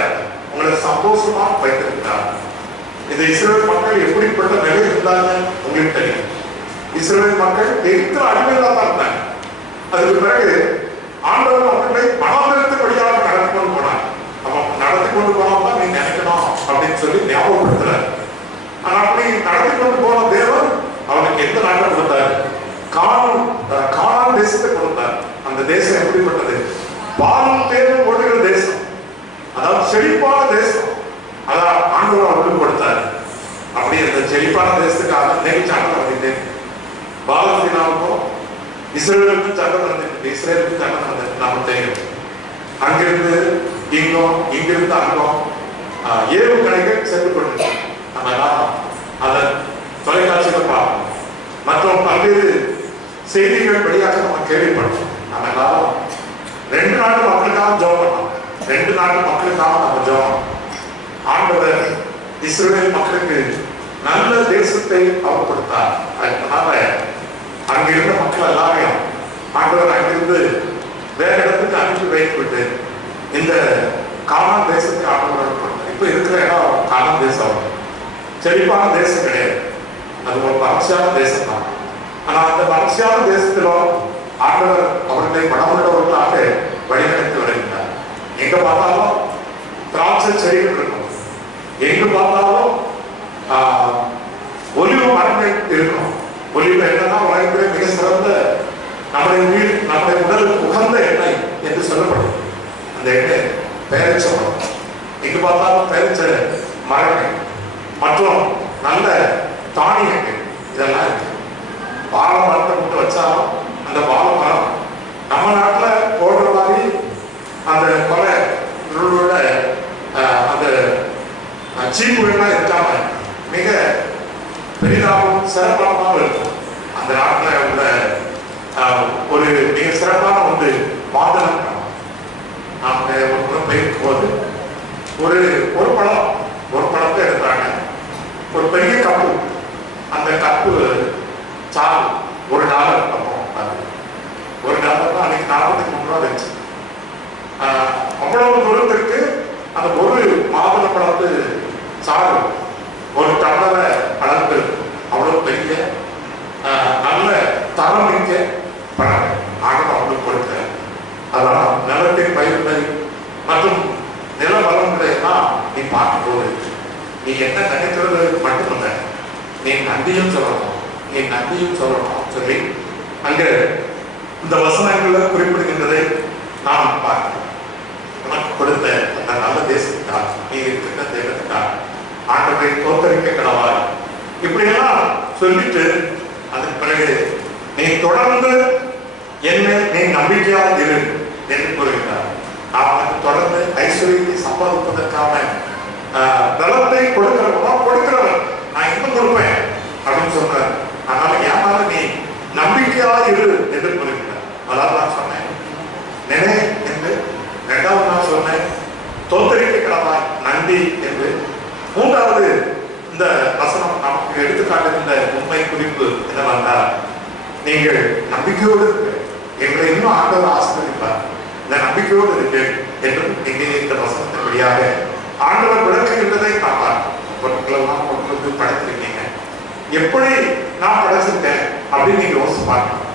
உங்களை சந்தோஷமா வைத்திருக்கிறார். இந்த இஸ்ரவேல் மக்கள் எப்படிப்பட்ட நிலை இருந்தாங்க உங்களுக்கு தெரியும். இஸ்ரவேல் மக்கள் எகிப்தில் அடிமையில தான் இருந்தாங்க. அதுக்கு பிறகு ஆண்டவர் அவர்களை மனதிற்கு வழியாக நடத்தி கொண்டு போனார். அவன் நடத்தி கொண்டு போனோம்னா நீ நினைக்கணும் அப்படின்னு சொல்லி ஞாபகப்படுத்துறாரு. ஆனா அப்படி நடத்தி கொண்டு போன தேவன் அவனுக்கு எந்த நாட்டை கொடுத்தாரு? கானான் தேசத்தை கொடுத்தார். அந்த தேசம் எப்படிப்பட்டது? பாலும் தேனும் ஓடுகிற தேசம், அதாவது செழிப்பான தேசம். அதான் ஆண்டவர் அவர்களுக்கு கொடுத்தாரு. அப்படி அந்த செழிப்பான தேசத்துக்காக நேர்ச்சாண்டல் நடத்திட்டேன். பாலஸ்தீனாவுக்கும் இஸ்ரேலுக்கும் சண்டை நடந்துட்டு, இஸ்ரேலுக்கும் சண்டை நடந்துட்டு நாம தெரியும். அங்கிருந்து இங்கும் இங்கிருந்து அங்கும் ஏவுகணைகள் சென்று கொண்டு நம்ம அதை தொலைக்காட்சியில் பார்க்கணும். மற்றும் பல்வேறு செய்திகள் வழியாக நம்ம கேள்விப்பட்டோம். நம்ம எல்லாரும் 2 நாட்டு மக்களுக்காக ஜெபம் பண்ணோம். 2 நாட்டு மக்களுக்காக நம்ம ஜெபம். ஆண்டவர் இஸ்ரவேல் மக்களுக்கு நல்ல தேசத்தை அவர் கொடுத்தார். அதனால அங்கிருந்த மக்கள் எல்லாரையும் ஆண்டவர் அங்கிருந்து வேற இடத்துக்கு அனுப்பி வைத்துவிட்டு இந்த கானான் தேசத்தை ஆண்டவர் கொடுத்தார். இப்ப இருக்கிற இடம் கானான் தேசம், செழிப்பான தேசம் கிடையாது. அது ஒரு வறட்சியான தேசம் தான். ஆனா அந்த வறட்சியான தேசத்திலும் ஆண்டவர் அவர்களை பணமுள்ளவர்களாக வழிநடத்தி வருகின்றார். எங்க பார்த்தாலும் திராட்சை செடிகள் இருக்கும், எங்கு பார்த்தாலும் ஒலிவு மரங்கள் இருக்கணும். ஒலிவு என்னன்னா உலகத்திலே மிக சிறந்த நம்முடைய உடலுக்கு உகந்த எண்ணெய் என்று சொல்லப்படுது. அந்த எண்ணெய் பேரச்ச மரம், எங்கு பார்த்தாலும் பேரச்ச மரங்கள் மற்றும் நல்ல தானியங்கள் இதெல்லாம் இருக்கு. வாழை மரத்தை மட்டும் வச்சாலும் அந்த வாழை மரம் நம்ம நாட்டில் போடுற மாதிரி அந்த கொலை அந்த சீப்புகள்லாம் இருக்காம மிக பெரிதாகவும் சிறப்பாகவும் இருக்கும். அந்த நாட்டில் உள்ள ஒரு மிக சிறப்பான ஒன்று மாதளம். நாம் ஒரு முறை போயிருக்கும் போது ஒரு பழத்தை எடுத்தாங்க. ஒரு பெரிய கப்பு, அந்த கப்பு சால் $1 பக்கம். $1 தான் அன்னைக்கு 43 ரூபா வச்சு. அவ்வளவு தூரத்திற்கு அந்த ஒரு மாதுளை பழத்து சாறு ஒரு டம்ளரை அளந்து அவ்வளவு பெரிய நல்ல தரம் மிக்க பழங்கள் ஆண்டவர் அவங்களுக்கு கொடுக்க. அதனால் நிலத்தின் பயிர்கள் மற்றும் நில வளங்களை எல்லாம் நீ பார்க்கும்போது நீ என்ன நினைக்கிறது மட்டுமல்ல, நீ நன்றியும் சொல்லணும், நீ நன்றியும் சொல்லணும் சொல்லி அங்க இந்த வசனங்கள்ல குறிப்பிடுகின்றதை நாம் பார்க்கிறோம். உனக்கு கொடுத்த அந்த நல்ல தேசத்துக்காக, நீ இருக்கின்ற தேவத்துக்காக ஆண்டவரை தோத்தரிக்க கடவாய் இப்படியெல்லாம் சொல்லிட்டு அதுக்கு பிறகு நீ தொடர்ந்து என்ன நீ நம்பிக்கையா இரு என்று கூறுகிறார். அவனுக்கு தொடர்ந்து ஐஸ்வர்யத்தை சம்பாதிப்பதற்கான பலத்தை கொடுக்கிறவன் நான் இன்னும் கொடுப்பேன் அப்படின்னு சொல்றாரு. அதனால ஏமாற நீ நம்பிக்கையா இரு என்று கூறுகிறார். அதாவது நான் சொன்னேன் நினை என்று, 2வது நான் சொன்னேன் தோத்தரிக்க கடவாய் நன்றி என்று, 3வது இந்த வசனம் நமக்கு எடுத்துக்காட்டுகின்ற உண்மை குறிப்பு என்னவென்றால் நீங்கள் நம்பிக்கையோடு இருக்கு, எங்களை இன்னும் ஆண்டவர் ஆசீர்வதிப்பார், இந்த நம்பிக்கையோடு இருக்கு என்றும் இங்கே இந்த வசனத்தின் வழியாக ஆண்டவர் விளக்குகின்றதை பார்ப்பார். பொருட்களெல்லாம் கொண்டு படைத்திருக்கீங்க, எப்படி நான் படைச்சிருக்கேன் அப்படின்னு நீங்க யோசிச்சு பார்க்கணும்.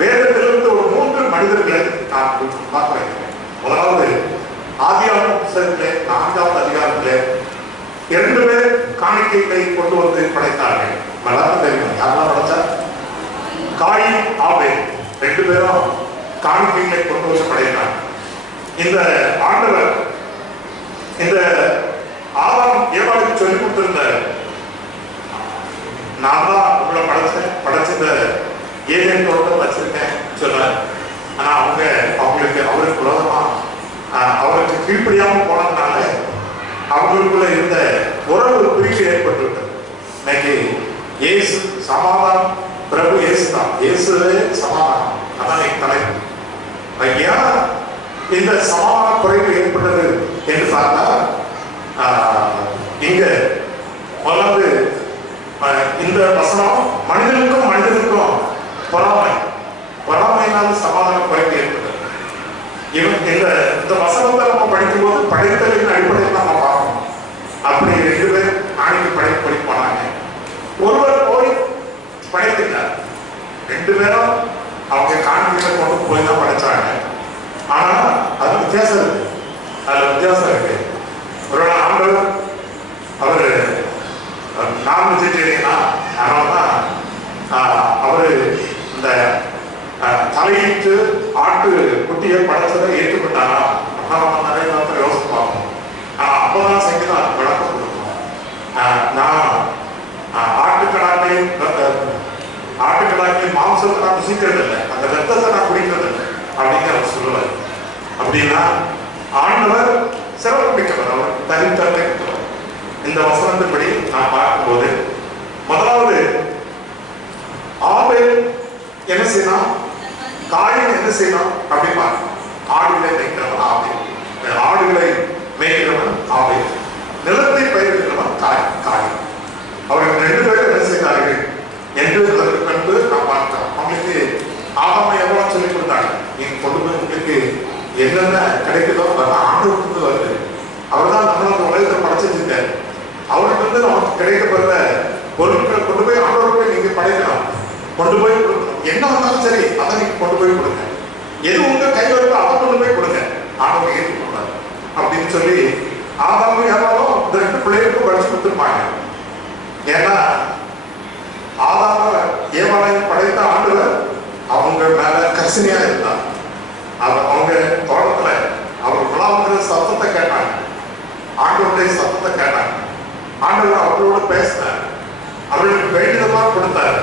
வேதத்திலிருந்து ஒரு 3 மனிதர்களை நான் பார்க்க வைக்கிறேன். முதலாவது ஆதியாகம புத்தகத்திலே 4வது அதிகாரத்திலே 2 பேர் காணிக்கைகளை கொண்டு வந்து படைத்தார்கள். நல்லா தெரியும் யாரெல்லாம் படைச்சா? காயின் ஆபேல் 2 பேரும் காணிக்கைகளை கொண்டு வந்து படைத்தார். இந்த ஆண்டவர் இந்த ஆதாம் ஏவாளுக்கு சொல்லிக் கொடுத்திருந்த நான் தான் உங்களை படைச்ச ஏதேன் தோட்டம் வச்சிருக்கேன் சொன்னார். ஆனா அவருக்கு விரோதமா அவருக்கு கீழ்ப்படியாம போனதுனால அவங்களுக்குள்ள இருந்த உறவு பிரிவு ஏற்பட்டுவிட்டது. இன்னைக்கு இயேசு சமாதானம், பிரபு இயேசு தான், இயேசுவே சமாதானம், அதான் என் தலைப்பு. ஏன் இந்த சமாதான குறைவு ஏற்பட்டது என்று பார்த்தா, இங்க முதலாவது இந்த வசனம் மனிதனுக்கும் மனிதனுக்கும் பொறாமையினால் சமாதான குறைவு ஏற்பட்டது. இந்த வசனத்தை நம்ம படிக்கும்போது படைத்தலின் அடிப்படையில் நம்ம பார்க்கணும். அப்படி 2 பேர் நாளைக்கு படி போனாங்க. ஒருவர் போய் படைத்துட்டார். 2 பேரும் அவங்க காணிக்கைகளை கொண்டு போய் தான் படைச்சாங்க. ஆனா அது வித்தியாசம் இருக்கு. அதுல வித்தியாசம் இருக்கு. ஒரு ஆண்டவர் அவரு நான் வெஜிடேரியனா, அதனாலதான் அவரு இந்த தலையிட்டு ஆட்டு குட்டியை படைச்சதை ஏற்றுக்கொண்டாரா நம்ம நிறைய நேரத்தில் யோசிச்சு பார்ப்போம். அப்பதான் சங்கீதம் விளக்கம் கொடுக்கணும். நான் ஆட்டுக்கடாக்கி மாம்சத்தை நான் புசிக்கிறது இல்லை, அந்த ரத்தத்தை நான் குடிக்கிறது இல்லை அப்படின்னு அவர் சொல்லுவார். அப்படின்னா ஆண்டவர் சிறப்பு மிக்கவர், அவர் தனித்தன்மை மிக்கவர். இந்த வசனத்தின்படி நான் பார்க்கும்போது முதலாவது ஆபேல் என்ன செய்யணும், காயின் என்ன செய்யணும் அப்படின்னு பார்க்கணும். ஆடுகளை மேய்க்கிறவன் ஆபேல், ஆடுகளை மேய்க்கிறவன் ஆபேல், நிலத்தை பயிரிடுகிறவன் காயின். அவர்கள் 2 பேரும் என்ன செய்தார்கள் என்று கண்டு நான் பார்த்தோம். அவங்களுக்கு ஆகாம எவ்வளவு சொல்லிக் கொடுத்தாங்க, நீங்க கொண்டு போய் உங்களுக்கு என்னென்ன கிடைக்குதோ அதெல்லாம் ஆண்டவருக்கு வருது. அவர் தான் நம்ம அந்த உலகத்தை படைச்சிருக்காரு. அவருக்கு வந்து நமக்கு கிடைக்கப்படுற பொருட்களை கொண்டு போய் ஆண்டவருக்கு போய் நீங்க படைக்கலாம், கொண்டு போய் கொடுக்கணும். என்ன வந்தாலும் சரி அதை நீங்க கொண்டு போய் கொடுங்க, எது உங்க கையில் இருக்கோ அதை கொண்டு போய் கொடுங்க, ஆண்டவர் ஏற்றுக்கொள்றாரு அப்படின்னு சொல்லி ஆதாமும் ஏவாளும் இந்த 2 பிள்ளைகளுக்கும் படிச்சு கொடுத்துருப்பாங்க. ஏன்னா ஆதாம ஏவாளையும் படைத்த ஆண்டவர் அவங்க மேல கசினியா இருந்தார். அவங்க தோட்டத்துல அவர் உலாவுங்கிற சத்தத்தை கேட்டாங்க, ஆண்டவருடைய சத்தத்தை கேட்டாங்க. ஆண்டவர் அவர்களோடு பேசினார், அவர்களுக்கு வேண்டியதமா கொடுத்தாரு.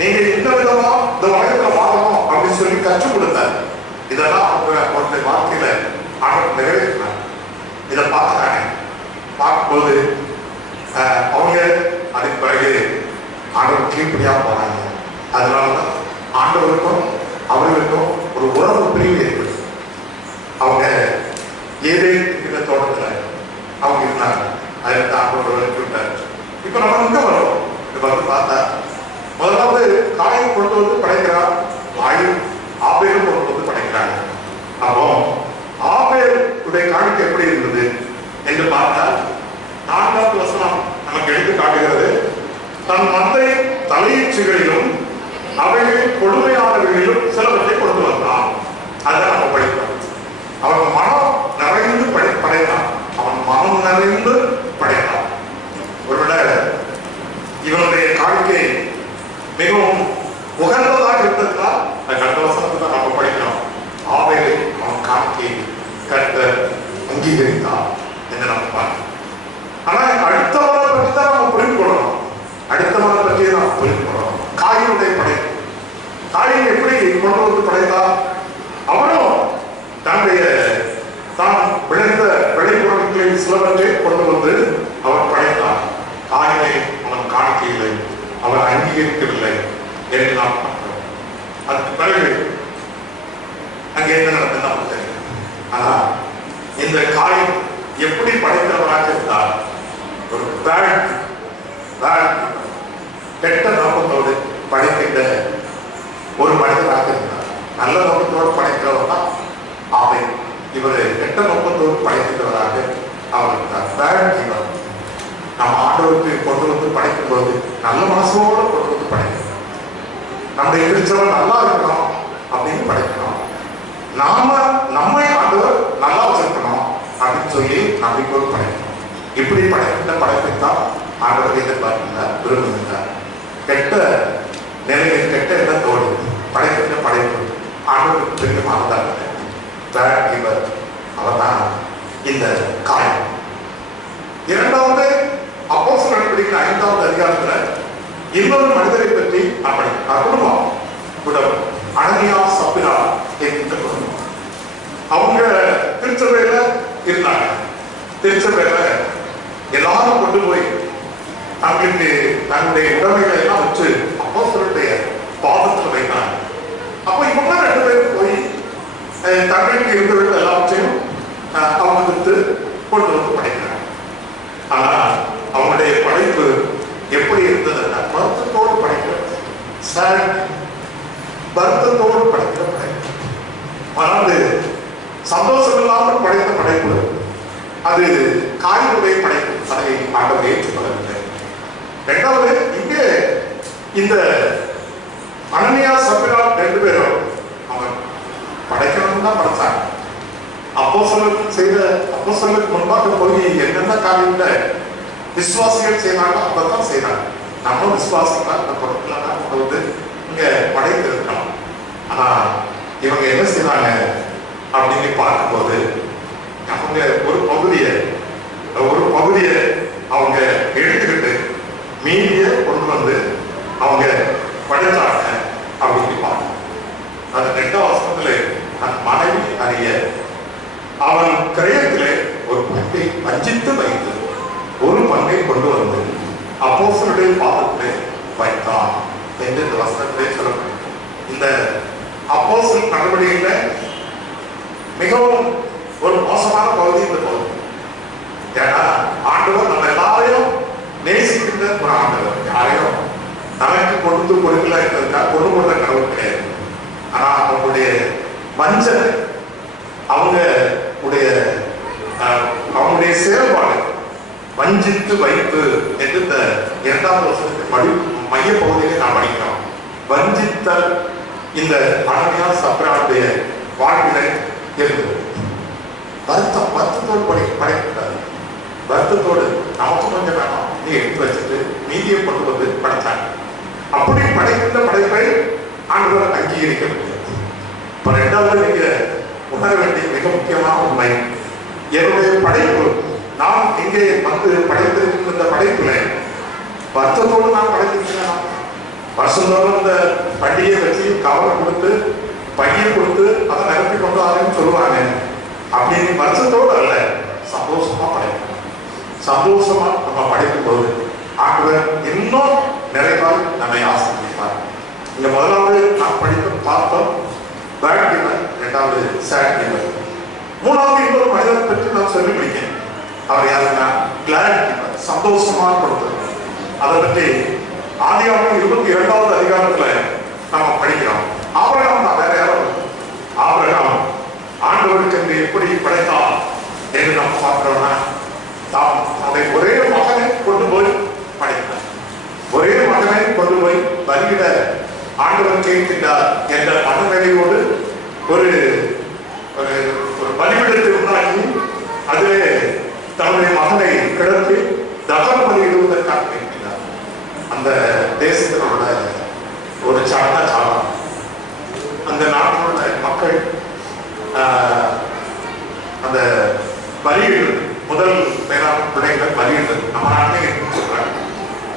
நீங்க இந்த விதமா இந்த உலகத்துல வாழணும் அப்படின்னு சொல்லி கற்றுக் கொடுத்தாரு. இதெல்லாம் அவருடைய வாழ்க்கையில ஆண்டவர் நிறைவேற்றினார். இதை பார்த்தாங்க. பார்க்கும்போது அவங்க அதுக்கு பிறகு ஆண்டவர் கீழ்படியா போனாங்க. அதனாலதான் ஆண்டவருக்கும் அவர்களுக்கும் ஒரு உறவு பிரிவு ஏற்படுது. அவங்க ஏதேன் தோட்டத்துல அவங்க இருந்தாங்க, அதுக்கு ஆண்டவர் விட்டாரு. இப்ப நம்ம இங்க வரோம். இப்ப வந்து பார்த்தா முதலாவது காயை கொண்டு வந்து படைக்கிறார், வாயு ஆபேலும் கொண்டு வந்து படைக்கிறாங்க. அப்போ ஆபேலுடைய காணிக்கை எப்படி இருந்தது என்று பார்த்தால் 4வது வசனம் நமக்கு எடுத்து காட்டுகிறது. தன் மந்தை தலையீச்சுகளிலும் அவைகளில் கொடுமையானவர்களிலும் சிலவற்றை கொண்டு வந்தான். அதை நம்ம படிக்கிறோம். அவன் மனம் நிறைந்து படைத்தான். அவன் மனம் நிறைந்து படைத்தான். ஒருவேளை இவனுடைய காணிக்கை மிகவும் உகந்ததாக இருந்ததுனால் கட்ட வசனத்தை தான் நம்ம படிக்கிறோம். ஆவேலை அவன் காணிக்கை கட்ட அங்கீகரித்தான் என்று நம்ம பார்க்கிறோம். ஆனா அடுத்தவரை பற்றி தான் நம்ம புரிந்து கொள்ளணும். அடுத்தவரை பற்றி நாம் புரிந்து கொள்ளணும். காயினுடைய படைப்பு, காயின் எப்படி கொண்டு வந்து படைத்தார்? அவனும் தன்னுடைய தான் விளைந்த விளைபொருட்களில் சிலவற்றை கொண்டு வந்து அவன் படைத்தான். காயினை அவன் காணிக்கையில்லை, அவன் அங்கீகரிக்கவில்லை என்று நாம் பார்க்கிறோம். அதுக்கு பிறகு அங்கே என்ன நடந்தது நமக்கு தெரியும். ஆனா இந்த காயின் எப்படி படைக்கிறவராக இருந்தார்? ஒரு கெட்ட நோக்கத்தோடு படைக்கின்ற ஒரு மனிதராக இருந்தார். நல்ல நோக்கத்தோடு படைக்கிறவர் தான் ஆபேல். இவர் கெட்ட நோக்கத்தோடு படைக்கின்றவராக அவர் இருந்தார். நம்ம ஆண்டவருக்கு கொண்டு வந்து படைக்கும் போது நல்ல மனசோடு கொண்டு வந்து படைக்கணும். நம்முடைய கிறிஸ்தவன் நல்லா இருக்கணும் அப்படின்னு படைக்கணும். நம்மை ஆண்டவர் நல்லா வச்சிருக்கணும் அப்படின்னு சொல்லி நம்பிக்கையோடு படைக்கணும். இப்படி படைக்கின்ற படைப்பை தான் ஆண்டவர் எதிர்பார்க்கின்றார், விரும்புகின்றார். கெட்ட நிலையில் கெட்ட எண்ணத்தோடு படைக்கின்ற படைப்பு ஆண்டவருக்கு பிரியமானதாக இவர் அவர் தான் இந்த காயம். 2வது அப்போஸ்தலர் நடவடிக்கை 5வது அதிகாரத்தில் இன்னொரு மனிதரை பற்றி குடும்பம் அனனியா சப்பிரா என்கின்ற குடும்பம். அவங்க திருச்சபையில இருந்தாங்க. திருச்சபையில எல்லாரும் கொண்டு போய் தங்களுக்கு தன்னுடைய உடைமைகளை எல்லாம் வச்சு அப்போஸ்தலருடைய பாதத்தில் வைத்தாங்க. அப்போ இவங்க 2 பேரும் போய் தங்களுக்கு இருந்தவர்கள் எல்லாவற்றையும் அவங்க விட்டு கொண்டு வந்து படைக்கிறாங்க. ஆனா அவங்களுடைய படைப்பு எப்படி இருந்ததுன்னா வருத்தத்தோடு படைக்கிறது, வருத்தத்தோடு படைக்கிற படைப்பு. அதாவது சந்தோஷம் இல்லாமல் படைத்த படைப்பு அது காய்வுடைய படைப்பு. அதை ஆண்டவர் ஏற்றுக்கொள்ளவில்லை. 2வது இங்கே இந்த அனனியா சப்பிரா 2 பேரும் அவன் படைக்கணும்னு தான் படைச்சாங்க. அப்போஸ்தலருக்கு முன்பாக போய் என்னென்ன காரியங்கள விசுவாசிகள் செய்யறாங்களோ அப்பதான் செய்யறாங்க. நம்ம விசுவாசிகள் இந்த பொருட்களை தான் வந்து இங்க படைத்து இருக்கணும். ஆனா இவங்க என்ன செய்யறாங்க அப்படின்னு பார்க்கும்போது அவங்க ஒரு பகுதியை அவங்க எடுத்துக்கிட்டு மீதிய கொண்டு வந்து அவங்க படைத்தாங்க அப்படின்னு பார்க்கணும். அது 2ஆம் வசனத்துல தன் மனைவி அறிய அவன் கிரயத்திலே ஒரு பங்கை வஞ்சித்து வைத்து ஒரு பங்கை கொண்டு வந்து அப்போஸ்தலருடைய பாதத்திலே வைத்தான் என்று இந்த வசனத்திலே சொல்லப்படும். இந்த அப்போஸ்தலர் நடவடிக்கையில மிகவும் ஒரு மோசமான பகுதி இந்த பகுதி. ஏன்னா ஆண்டவர் நம்ம எல்லாரையும் நேசிக்கின்ற ஒரு ஆண்டவர். யாரையும் தனக்கு கொடுத்து கொடுக்கல கொண்டு கொடுத்த கடவுள் கிடையாது. ஆனா அவங்களுடைய வஞ்சனை, அவங்களுடைய செயல்பாடு வஞ்சித்து வைத்து என்று இந்த 2ஆம் வசனத்தின் மைய பகுதியிலே நாம் படிக்கிறோம். வஞ்சித்தல் இந்த அனனியா சப்பிராவுடைய வாழ்விலை இருந்தது. வருத்தத்தோடு படைக்கிறார். வருத்தத்தோடு நமக்கு கொஞ்சம் வேணும் நீ எடுத்து வச்சுட்டு நீதியை கொண்டு வந்து படைத்தாங்க. அப்படி படைக்கின்ற படைப்பை ஆண்டவர் அங்கீகரிக்க முடியாது. இப்ப 2வது நீங்க உணர வேண்டிய மிக முக்கியமான உண்மை, என்னுடைய படைப்பு நாம் இங்கே வந்து படைத்திருக்கின்ற இந்த படைப்புல வருத்தத்தோடு நான் படைத்திருக்கிறேன். வருஷந்தோறும் இந்த பண்டிகையை வச்சு கவலை கொடுத்து பையை கொடுத்து அதை நிரப்பி கொண்டு வரேன்னு சொல்லுவாங்க. அப்படின்னு வருஷத்தோடு அல்ல, சந்தோஷமா படைக்கணும். சந்தோஷமா நம்ம படைக்கும் போது ஆண்டவர் இன்னும் நிறைவாக நம்மை ஆசீர்வதிப்பார். இங்க 1வது நாம் படிக்க பார்த்தோம் பேட் கிவர், 2வது சேட் கிவர், 3வது இன்னொரு மனிதனை பற்றி நான் சொல்லி முடிக்கிறேன். அவர் யாருன்னா கிளாட் கிவர், சந்தோஷமா கொடுத்தது. அதை பற்றி ஆதியாகமம் 22வது அதிகாரத்துல நம்ம படிக்கிறோம். ஆபிரகாம் தான், வேற யாரும். ஆபிரகாம் ஆண்டவருக்கு என்று எப்படி படைத்தார் என்று நம்ம பார்க்கிறோம்னா தாம் அதை ஒரே மகனை கொண்டு போய் படைத்தார். ஒரே மகனை கொண்டு போய் பலியிட ஆண்டவர் கேட்கின்றார் என்ற மனநிலையோடு ஒரு பலிபீடத்தை உண்டாக்கி அதிலே தன்னுடைய மகனை கிடத்தி தகன பலியிடுவதற்காக கேட்கிறார். அந்த தேசத்தினோட ஒரு சாலம் அந்த நாட்டினோட மக்கள் அந்த பலியிடுறது முதல் மேலான பிள்ளைகளை பலியிடுறது நம்ம நாட்டிலே இருக்குன்னு சொல்றாங்க.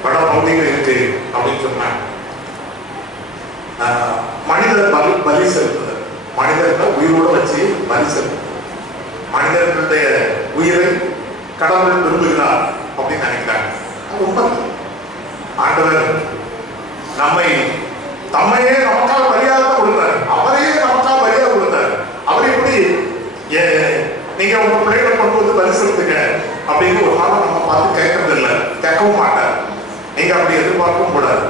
வட பகுதிகள் இருக்கு அப்படின்னு சொன்னாங்க. மனிதர் பலி செலுத்துதல், மனிதர்கள் உயிரோடு வச்சு பலி செலுத்தும். மனிதர்களுடைய உயிரை கடவுள் விரும்புகிறார் அப்படின்னு நினைக்கிறாங்க. அது உண்மை. ஆண்டவர் தம்மையே நமக்காக பலியாக கொடுத்தார். அவரையே நமக்காக பலியாக கொடுத்தார். அவர் எப்படி நீங்க உங்க பிள்ளைகளை கொண்டு வந்து பலி செலுத்துங்க அப்படின்னு ஒரு நாள் நம்ம பார்த்து கேட்கறது இல்லை, கேட்கவும் மாட்டார். நீங்க அப்படி எதிர்பார்க்கவும் கூடாது.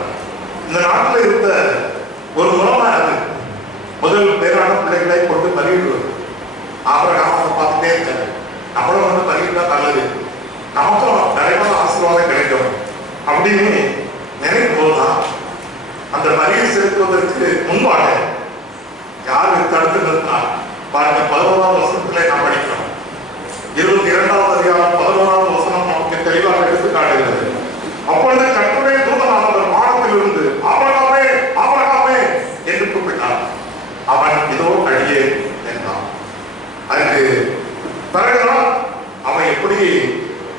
இந்த நாட்டில் இருந்த ஒரு முறைமை அது. முதல் பேரான பிள்ளைகளை கொண்டு பலியிடுவது. ஆபிரகாம் பார்த்துட்டே இருக்காரு. நம்மளும் வந்து பலியிட்டா நல்லது, நமக்கும் நிறைய ஆசீர்வாதம் கிடைக்கும் அப்படின்னு நினைக்கும் போதுதான் அந்த பலியை செலுத்துவதற்கு முன்பாக யாருக்கு தடுத்து நிறுத்தினார் பாருங்க. 11வது வசனத்திலே நாம் படிக்கிறோம். 22வது அதிகாரம் 11வது வசனம் நமக்கு தெளிவாக எடுத்து காட்டுகிறது. அப்பொழுது கர்த்தருடைய தூதனானவர் வானத்திலிருந்து ஆபிரகாமே ஆபிரகாமே என்று கூப்பிட்டார். அவன் இதோ அடியே என்றான். அதுக்கு பிறகுதான் அவன் எப்படி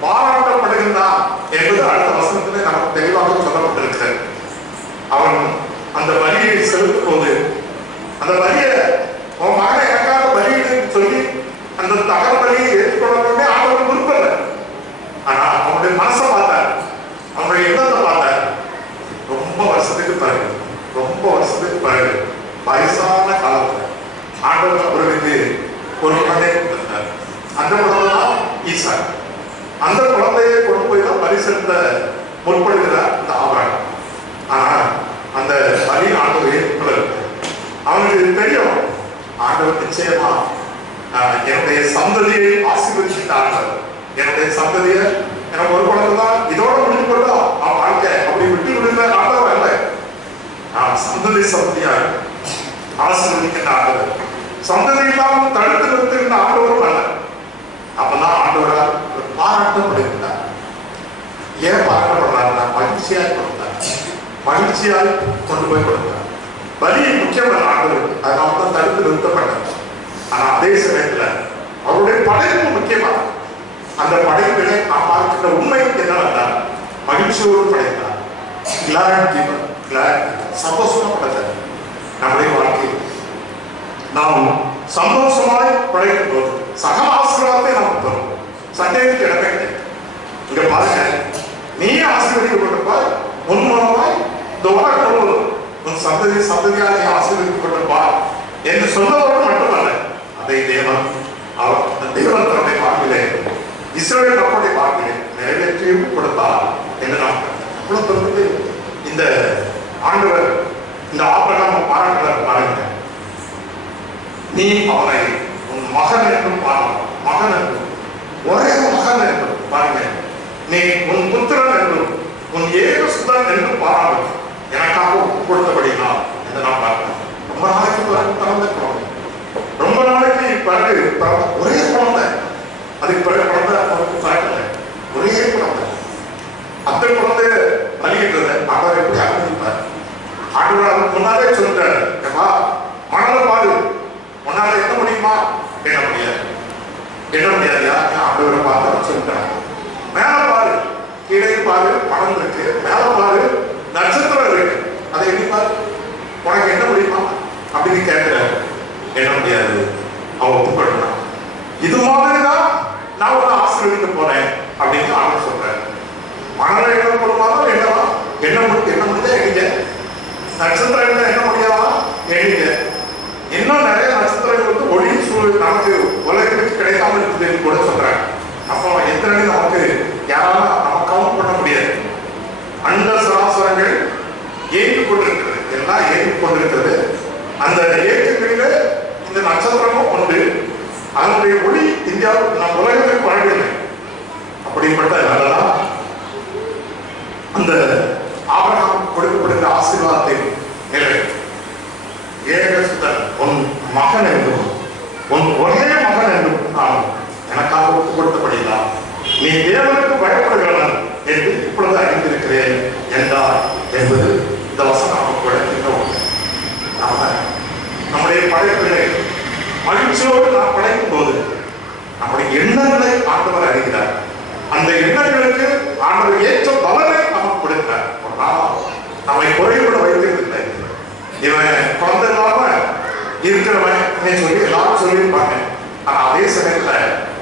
பாராட்டப்படுகின்றான் என்பது அடுத்த வசனத்திலே நமக்கு தெளிவாக சொல்லப்பட்டிருக்கிறது. அவன் அந்த பலியை செலுத்தும் போது அந்த பலியை உன் மகனை எனக்காக பலியிடு சொல்லி அந்த தகவல் பலியை ஏற்றுக்கொள்ளவே அவனுக்கு விருப்பம். ஆனா அவன் ஒரு குழந்தையை கொடுத்தார். அந்த குழந்தை தான் ஈசா. அந்த குழந்தையை கொண்டு போய் தான் பலி செலுத்த முற்படுகிறார் இந்த ஆபிரகாம். ஆனா அந்த பலி ஆண்டவர் ஏற்றுக்கொள்ள அவனுக்கு தெரியும், ஆண்டவர் நிச்சயமா என்னுடைய சந்ததியை ஆசீர்வதிச்சுட்டாங்க. என்னுடைய சந்ததியை எனக்கு ஒரு குழந்தை தான், இதோட முடிஞ்சு போட்டா அவன் வாழ்க்கை அப்படி விட்டு விடுங்க ஆண்டவர் அல்ல. சந்ததி சந்ததியாக ஆசீர்வதிக்கின்ற ஆண்டவர், சந்ததி இல்லாமல் தடுத்து நிறுத்துகின்ற ஆண்டவரும் அல்ல. அப்பதான் ஆண்டவரால் பாராட்டப்படுகிறார். ஏன் பாராட்டப்படுறாருன்னா மகிழ்ச்சியாய் கொடுத்தார், மகிழ்ச்சியாய் கொண்டு போய் கொடுத்தார். பலி முக்கியமான ஆண்டவர், அதனால தான் தடுத்து நிறுத்தப்பட்டார். ஆனா அதே சமயத்துல அவருடைய படைப்பு முக்கியமான அந்த படைப்பினை நாம் பார்க்கின்ற உண்மை என்னவென்றால் மகிழ்ச்சியோடு படைத்தார். சந்தோஷமா படைத்தார். நம்முடைய வாழ்க்கையில் நாம் சந்தோஷமாய் படைக்கும் போது சகல ஆசீர்வாதத்தை நாம் பெறும். சந்தேகத்துக்கு இடமே கிடையாது. இங்க பாருங்க, நீ ஆசீர்வதிக்கப்பட்டிருப்பாய், உன் மூலமாய் இந்த உலகம் முழுவதும் உன் சந்ததியாக நீ ஆசீர்வதிக்கப்பட்டிருப்பாய் என்று சொன்னதோடு மட்டுமல்ல, அதை தேவன் தன்னுடைய வாழ்விலே இஸ்ரவேல் நம்முடைய வாழ்விலே நிறைவேற்றியும் கொடுத்தார் என்று நாம் அவ்வளவு இந்த ஆண்டவர் இந்த ஆபிரகாம் பாராட்டுகிறார். பாருங்க, நீ அவனை உன் மகன் என்றும் பாருங்கள், மகன் என்றும் ஒரே மகன் என்றும் பாருங்க, நீ உன் புத்திரன் என்றும் உன் ஏக சுதன் என்றும் பாராமல் எனக்காக ஒப்பு கொடுத்தபடினால் என்று நாம் பார்க்கிறோம். ரொம்ப நாளைக்கு பிறந்த குழந்தை, ரொம்ப நாளைக்கு பிறகு ஒரே குழந்தை, அதுக்கு பிறகு குழந்தை அவருக்கு பிறக்கல, ஒரே குழந்தை. அந்த குழந்தைய பலியிட்டதை அவர் எப்படி அனுமதிப்பார்? ஆண்டவர் அதுக்கு முன்னாலே சொல்லிட்டாரு, மணலை பாரு, உன்னால என்ன முடியுமா? என்ன முடியாது, என்ன முடியாதியா? ஆண்டவரை பார்த்து சொல்லிட்டாங்க. மேல பாரு, கீழே பாரு, மணல் இருக்கு, மேல பாரு, நட்சத்திரம் இருக்கு, அதை எப்படி பாரு, உனக்கு என்ன முடியுமா அப்படின்னு கேட்கிறாரு. என்ன முடியாது, அவன் ஒப்புக்கொள்ளலாம். இது மாதிரிதான் நான் உன்னை ஆசீர்வதிக்க போறேன் அப்படின்னு ஆண்டவர் சொல்றாரு. மணலை என்ன கொடுப்பாலும் என்னவா, என்ன முடிஞ்சா எண்ணிக்க, நட்சத்திரம் என்ன முடியாதா எண்ணிக்க. இன்னும் நிறைய நட்சத்திரங்கள் வந்து ஒளி சூழல் நமக்கு உலகத்துக்கு கிடைக்காம இருக்குதுன்னு கூட சொல்றாங்க. அப்போ எத்தனை நமக்கு யாராலும் நம்ம கவுண்ட் பண்ண முடியாது. அண்ட சராசரங்கள் ஏற்று கொண்டிருக்கிறது, எல்லாம் ஏற்று கொண்டிருக்கிறது. அந்த ஏற்றுகளில இந்த நட்சத்திரமும் உண்டு. அதனுடைய ஒளி இந்தியாவுக்கு நம் உலகத்துக்கு வழங்கவில்லை. அப்படிப்பட்ட நல்லதான் அந்த ஆபிரகாம் கொடுக்கப்படுகிற ஆசீர்வாதத்தை நிலை ஏகசுதன் உன் மகன் என்றும் உன் ஒரே மகன் என்றும் நான் எனக்காக ஒப்பு கொடுத்தபடிதான் நீ தேவனுக்கு பயப்படுகிறவன் என்று இப்பொழுது அறிந்திருக்கிறேன் என்றார் என்பது இந்த வசனம் நமக்கு விளக்குகின்ற நாம நம்முடைய படைப்பினை மகிழ்ச்சியோடு நாம் படைக்கும் போது நம்முடைய எண்ணங்களை ஆண்டவர் அறிகிறார். அந்த எண்ணங்களுக்கு ஆண்டவர் ஏற்ற பலனை நமக்கு கொடுக்கிறார். நம்மை குறைபட வைத்திருந்தில்லை. இவன் குழந்தை இல்லாம இருக்கிறவன் சொல்லி எல்லாரும் சொல்லியிருப்பாங்க. ஆனா அதே சமயத்துல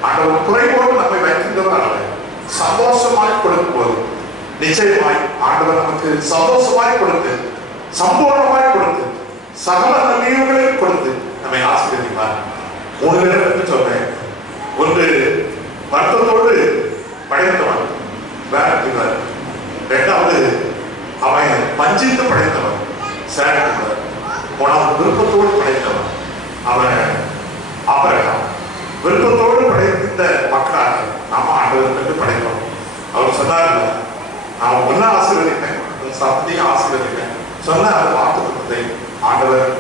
ஆண்டவர் குறைவோடு நம்மை வைக்கின்றவர் அல்ல. சந்தோஷமாய் கொடுக்கும் போது நிச்சயமாய் ஆண்டவர் நமக்கு சந்தோஷமாய் கொடுத்து சம்பூர்ணமாய் கொடுத்து சகல நன்மைகளையும் கொடுத்து நம்மை ஆசீர்வதிப்பார். 3 பேர் சொல்றேன். ஒன்று வருத்தத்தோடு படைத்தவன் வேற, இரண்டாவது அவன் வஞ்சித்து படைத்தவன் சேரவர், மூணாவது விருப்பத்தோடு படைத்தவன் அவன் ஆபிரகாம். விருப்பத்தோடு படைத்த மக்களாக நாம ஆண்டவருக்கு படைத்தோம். அவர் சொன்னார், நான் ஒன்ன ஆசீர்வதிப்பேன், உன் சப்தியை ஆசீர்வதிப்பேன் சொன்ன அந்த வாக்குத்தத்தை ஆண்டவர்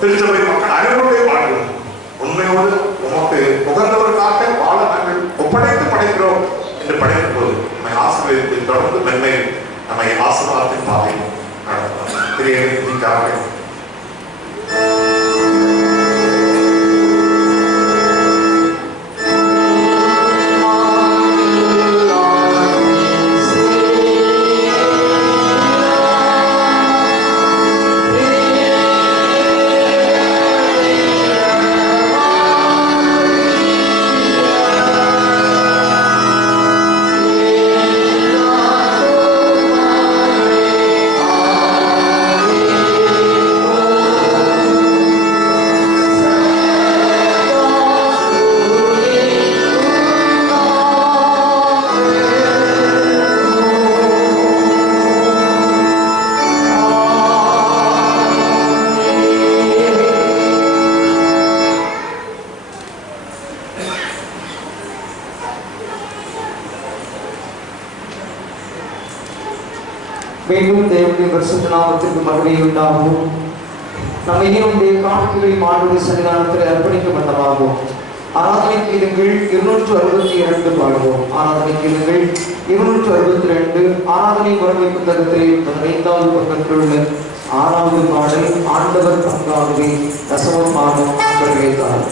திருச்சபை மக்கள் அனைவருடைய வாழ்வு உண்மையோடு உமக்கு உகந்தவருக்காக வாழ நாங்கள் ஒப்படைத்து படைக்கிறோம் என்று படைக்கும் போது நம்மை ஆசீர்வதித்து தொடர்ந்து மென்மை நம்மை ஆசீர்வாதத்தின் பாதை நடத்தும். திரையாக Amen. மீண்டும் தேவனுடைய பரிசுத்த நாமத்திற்கு மகிமை உண்டாகும். நம்மையும் உடைய காணிக்கைகளை மாண்புடைய சன்னிதானத்தில் அர்ப்பணிக்க வண்ணமாகும். ஆராதனை கீதங்கள் 262 பாடுவோம். ஆராதனை கீதங்கள் 262. ஆராதனை முறைமை புத்தகத்தில் 15வது பக்கத்தில் உள்ள 6வது பாடல் ஆண்டவர் பங்காகவே ரசவமாகும் வருகைத்தார்.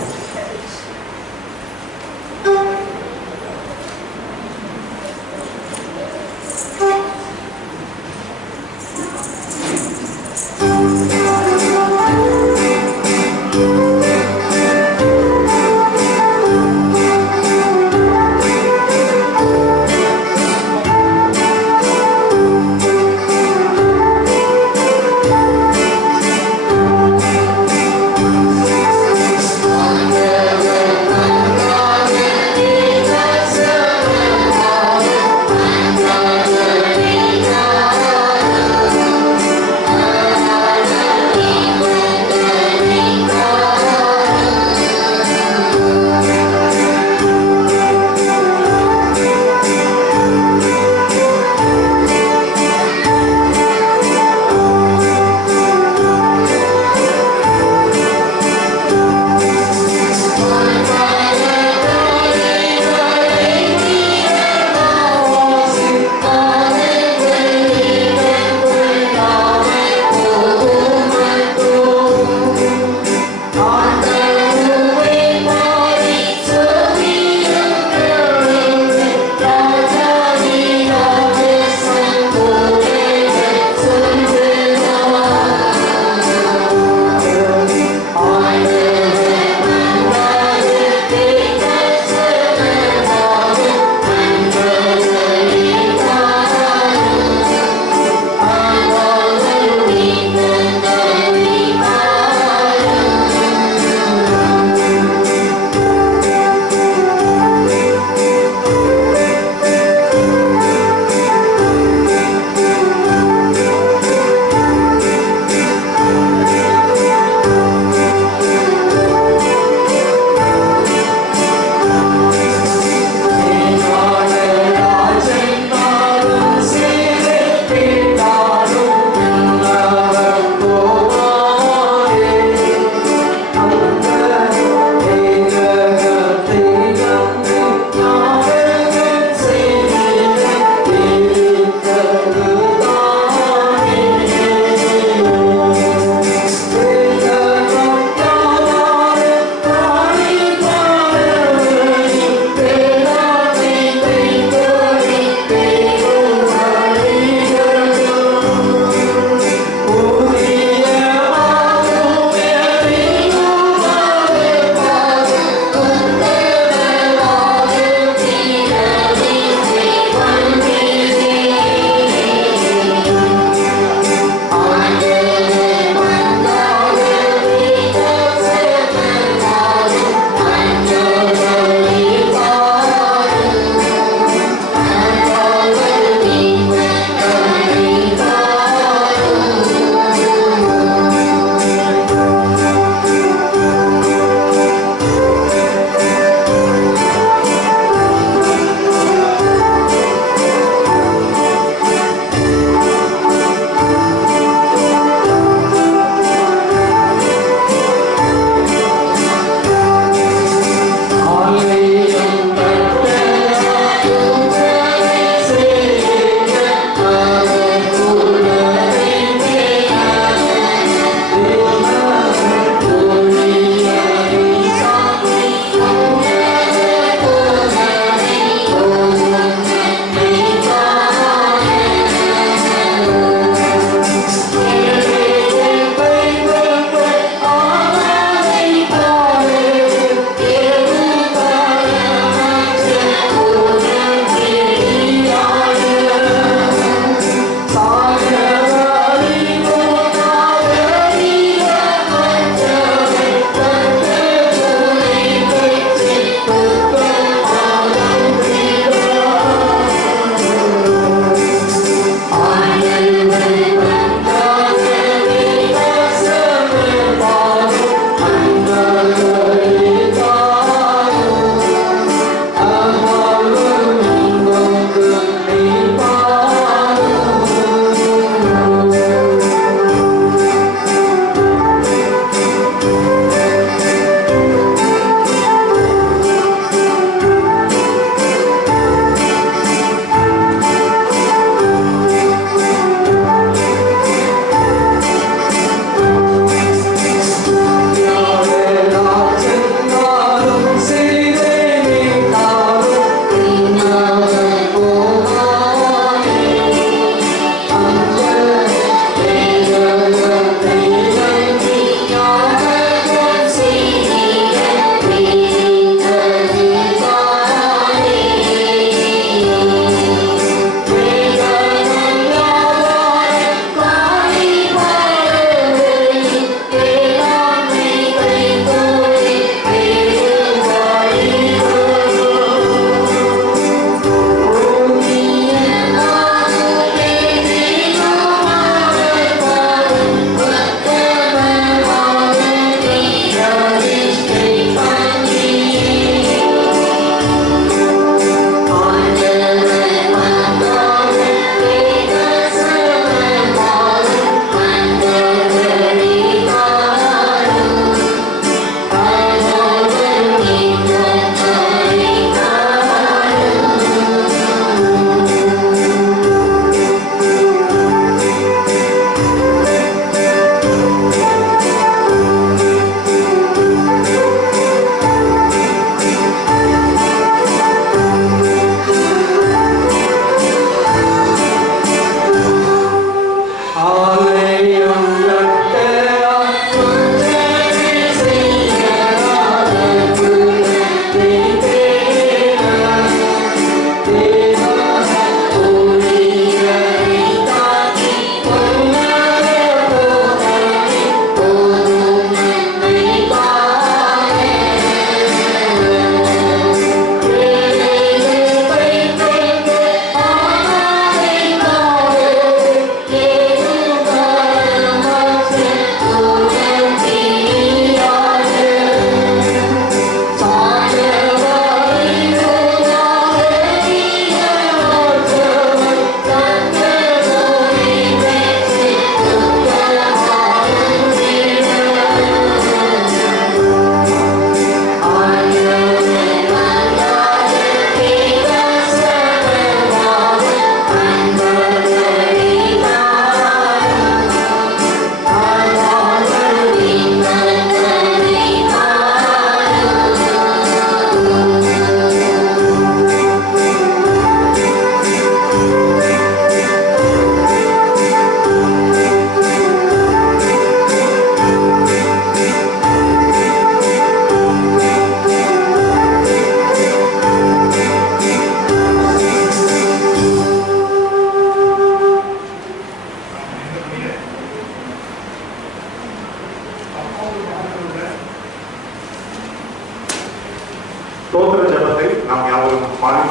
Amen.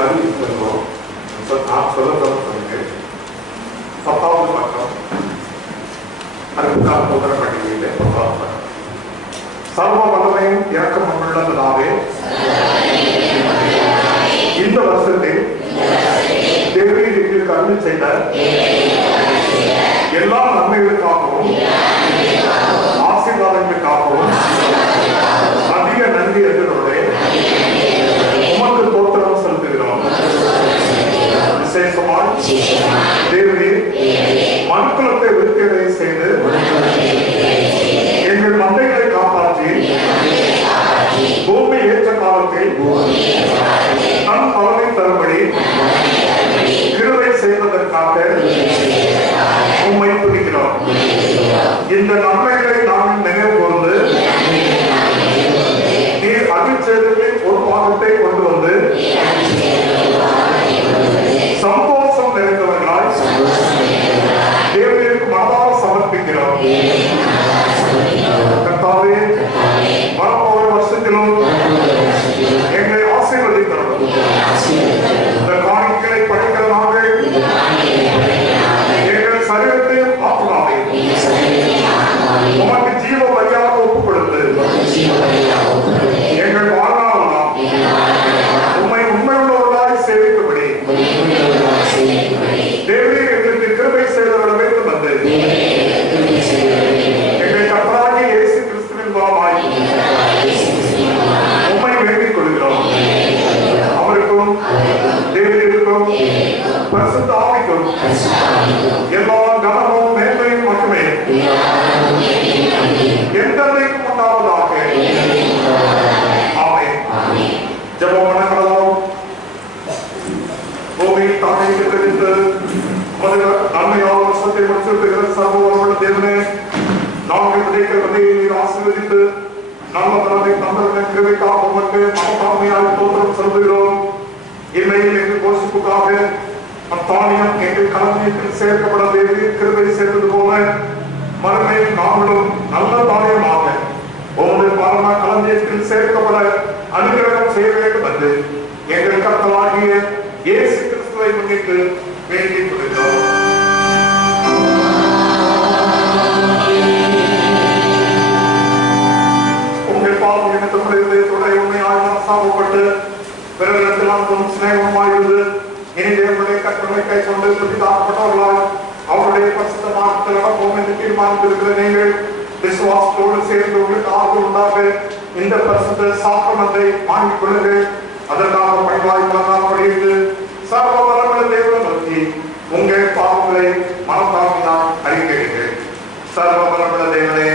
அறிவிக்கின்றோம். நான் சொல்ல சொல்லுங்கள். 10வது பக்கம் அற்புதமான முதல் பட்டியலிலே 10வது பக்கம். சர்வ வல்லமையும் இரக்கமுள்ள பிதாவே, இந்த வருஷத்தில் தேவரீர் எங்களுக்கு அருள் செய்த எல்லா நன்மைகளுக்காகவும் ஆசீர்வாதங்களுக்காகவும் அதிக நன்றி எதிரோடு உமக்கு தோத்திரம் செலுத்துகிறோம். விசேஷமாய் தேவரீர் மனுக்குலத்தை விருத்தியதை செய்து எங்கள் மந்தைகளை காப்பாற்றி பூமி ஏற்ற காலத்தில் தன் பலனை தரும்படி கிருபை செய்வதற்காக உம்மை துதிக்கிறோம். இந்த நன்மைகளை நாம் நினைவு கூர்ந்து நீர் அருட்செய்திகளின் ஒரு பாகத்தை கொண்டு வந்து சந்தோஷம் நிறைந்தவர்களாய் தேவனுக்கு மனதாக சமர்ப்பிக்கிறோம். கர்த்தாவே, வரப்போகிற வருஷத்திலும் எங்களை ஆசீர்வதிக்கிறோம். இந்த காணிக்கைகளை படிக்கிற நாங்கள் எங்கள் சரீரத்தையும் ஆத்மாவையும் உமக்கு ஜீவ பலியாக ஒப்புக் கொடுத்து எங்கள் வாழ்நாளெல்லாம் உம்மை உண்மையுள்ளவர்களாய் சேவிக்கும்படி தேவரீர் எங்களுக்கு கிருபை செய்தவர்களிடமிருந்து வந்து எங்கள் கர்த்தராகிய இயேசு கிறிஸ்துவின் மூலமாய் உம்மை வேண்டிக் கொள்கிறோம். அவருக்கும் தேவரீருக்கும் பரிசுத்த ஆவிக்கும் எல்லா கனமும் மேன்மையும் மட்டுமே என்றைக்கும் உண்டாவதாக. ஆமென். ஜெபம் பண்ணலாம். பூமியில் தானே தெரிந்து நன்மையால் வருஷத்தை முடிச்சிருக்கிற சர்வவல்லமையுள்ள தேவனே, நாங்கள் விதைக்கிற விதையை நீர் ஆசீர்வதித்து நல்ல பலனை தந்தவர்களை கிருபைக்காக உமக்கு மனத்தாழ்மையால் தோற்றம் செலுத்துகிறோம். இல்லையில் எங்கள் போஷிப்புக்காக அத்தானியம் எங்கள் களஞ்சியத்தில் சேர்க்கப்பட வேண்டிய கிருபை சேர்ந்தது போல மறுமையில் நாங்களும் நல்ல தானியமாக உமது பரம களஞ்சியத்தில் சேர்க்கப்பட அனுகிரகம் செய்ய வேண்டும் என்று எங்கள் கர்த்தராகிய இயேசு கிறிஸ்துவை முன்னிட்டு வேண்டிக் கொள்கிறோம். உங்கள் பாவம் இனத்தினுடைய தொடரை உண்மையாக சாபப்பட்டு பிறரிடத்திலாம் சிநேகமாயிருந்து இனி தேவனுடைய கற்பனை கை கொண்டு புதிதாக்கப்பட்டவர்களால் அவருடைய பரிசுத்த மாற்றத்தில் நடப்போம் என்று தீர்மானித்திருக்கிற நீங்கள் விசுவாசத்தோடு சேர்ந்து உங்களுக்கு ஆர்வம் உண்டாக இந்த பரிசுத்த சாக்கிரமத்தை வாங்கிக் கொள்ளுங்கள். அதற்காக பணிவாய் பலனாக சர்வ வல்லமையுள்ள தேவனை நோக்கி உங்கள் பாவங்களை மனத்தாழ்மையால் அறிக்கைகள். சர்வ வல்லமையுள்ள தேவனே,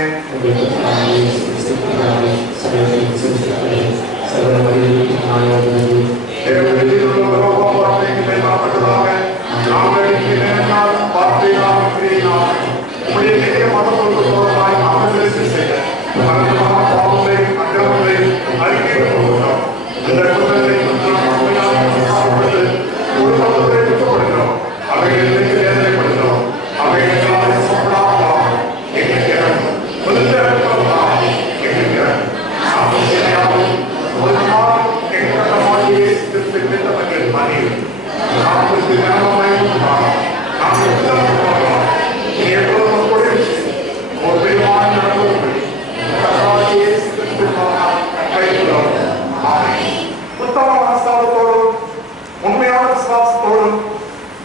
உண்மையான விசுவாசத்தோடும்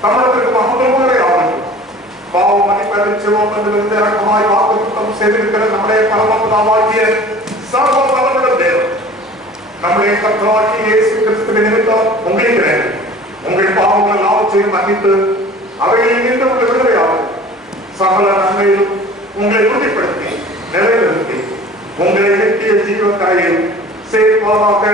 தமிழகத்திற்கு மகத்துவங்களை ஆகும் பாவம் மன்னிப்பதிலும் இறக்கமாய் வாக்குத்தம் செய்திருக்கிற நம்முடைய பரமபிதாவாகிய சர்வ வல்லமையுள்ள தேவன் நம்முடைய கர்த்தராகிய இயேசு கிறிஸ்துவின் நிமித்தம் உங்களுக்கு உங்கள் பாவங்கள் எல்லாவற்றையும் மன்னித்து அவைகளில் நின்று உங்கள் விடுதலையாகும் சகல நன்மையிலும் உங்களை உறுதிப்படுத்தி நிலைநிறுத்தி உங்களை நித்திய ஜீவ கரையில் சேர்ப்பதாக.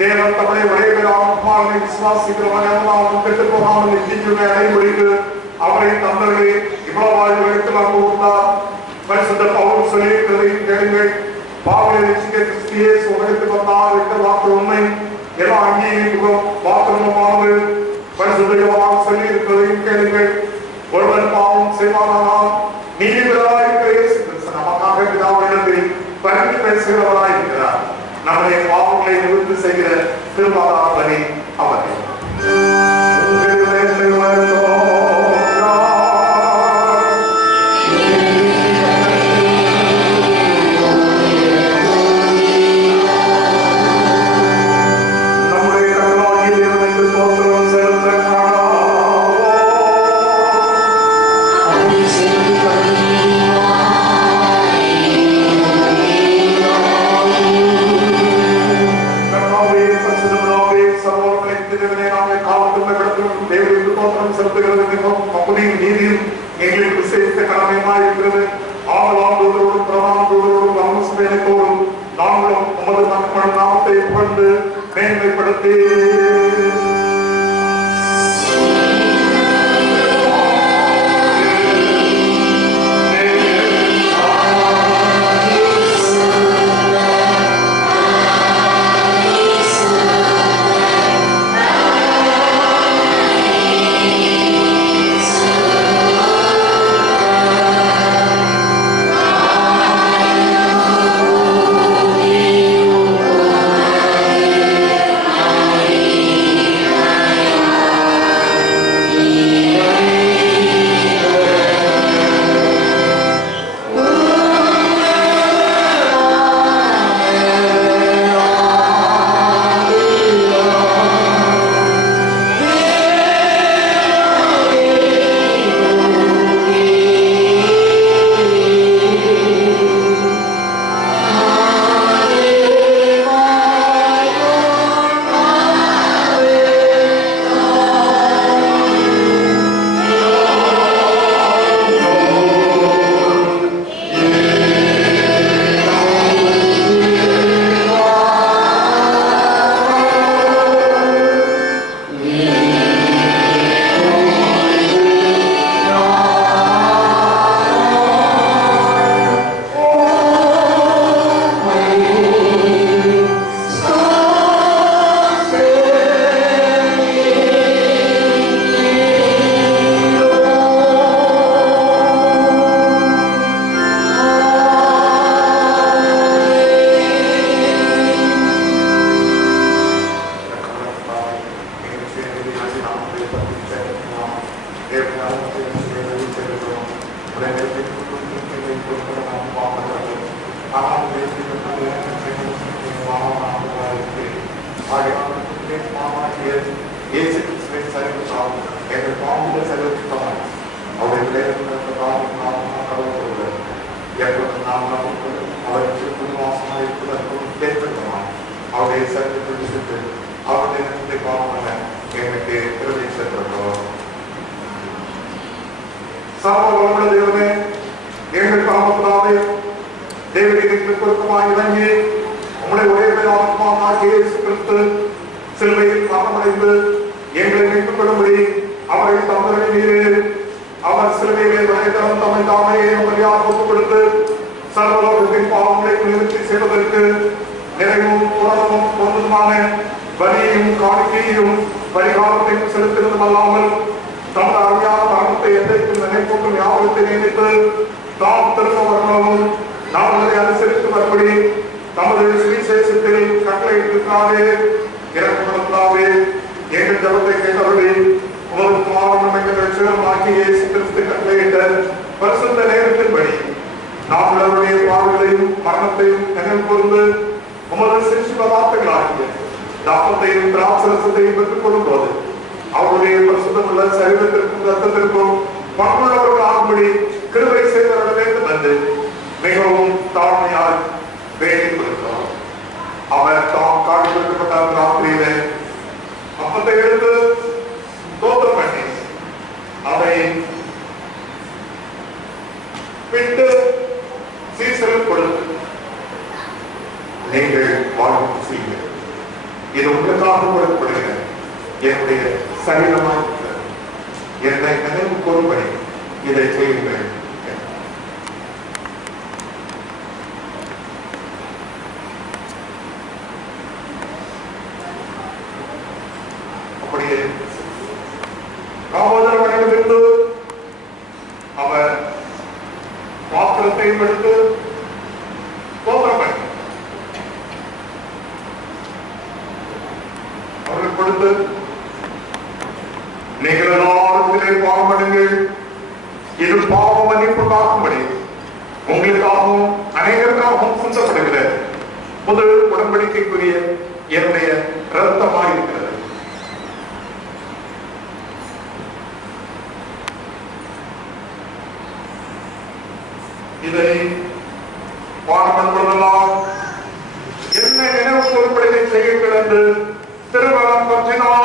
தேவன் தம்முடைய உடையவராக விசுவாசிக்கிறவன் கெட்டுப் போகாமல் நித்தியத்தை அடைமுடித்து அவரை தந்தவர்களே இவ்வளவு உலகத்தில் அனுபவித்தார். பரிசுத்த பவுல் சொல்லியிருக்கிறதை கேளுங்கள். பாவிகளை ரட்சிக்க கிறிஸ்து இயேசு உலகத்துக்கு வந்தார் என்ற வாக்கு உண்மை. எல்லாம் அங்கீகரிக்கிறோம். வாக்குமானது பரிசுத்த யோவான் சொல்லி இருக்கிறதையும் கேளுங்கள். ஒருவன் பாவம் செய்வானால் நீதிபதியாய் இருக்கிற இயேசு கிறிஸ்து நமக்காக பிதாவிடத்தில் பரிந்து பேசுகிறவராய் இருக்கிறார். நம்முடைய பாவங்களை நிவர்த்தி செய்கிற திருவாரா பலி அவரே. எங்களுக்கு விசேஷ கடமையுமாய் இருக்கிறது. ஆகலாம் தூதரோடும் பிரமாண தூதரோடும் அனுசமேனத்தோடும் நாங்களும் உமது மக்கள் நாமத்தை புகழ்ந்து மேன்மைப்படுத்தி இது உங்களுக்காக கொடுக்கப்படுகிறது. என்னுடைய சரீரமாக என்னை நினைவு கூறும்படி இதை செய்யுங்கள். அவருடைய காவலர் வழியிலிருந்து அவர் பாத்திரத்தை எடுத்து தோற்றப்பட்ட அவர்கள் கொடுத்து, நீங்கள் எல்லாரும் இதிலே பாவமடைங்கள், இது பாவ மன்னிப்புக்காகும்படி உங்களுக்காகவும் அனைவருக்காகவும் சிந்தப்படுகிற புது உடன்படிக்கைக்குரிய என்னுடைய இரத்தமாயிருக்கிறது. இதை பாடம் பொழுதெல்லாம் என்ன நினைவு பொருட்படுத்தி செய்யுங்கள் என்று திருமணம் பற்றினார்.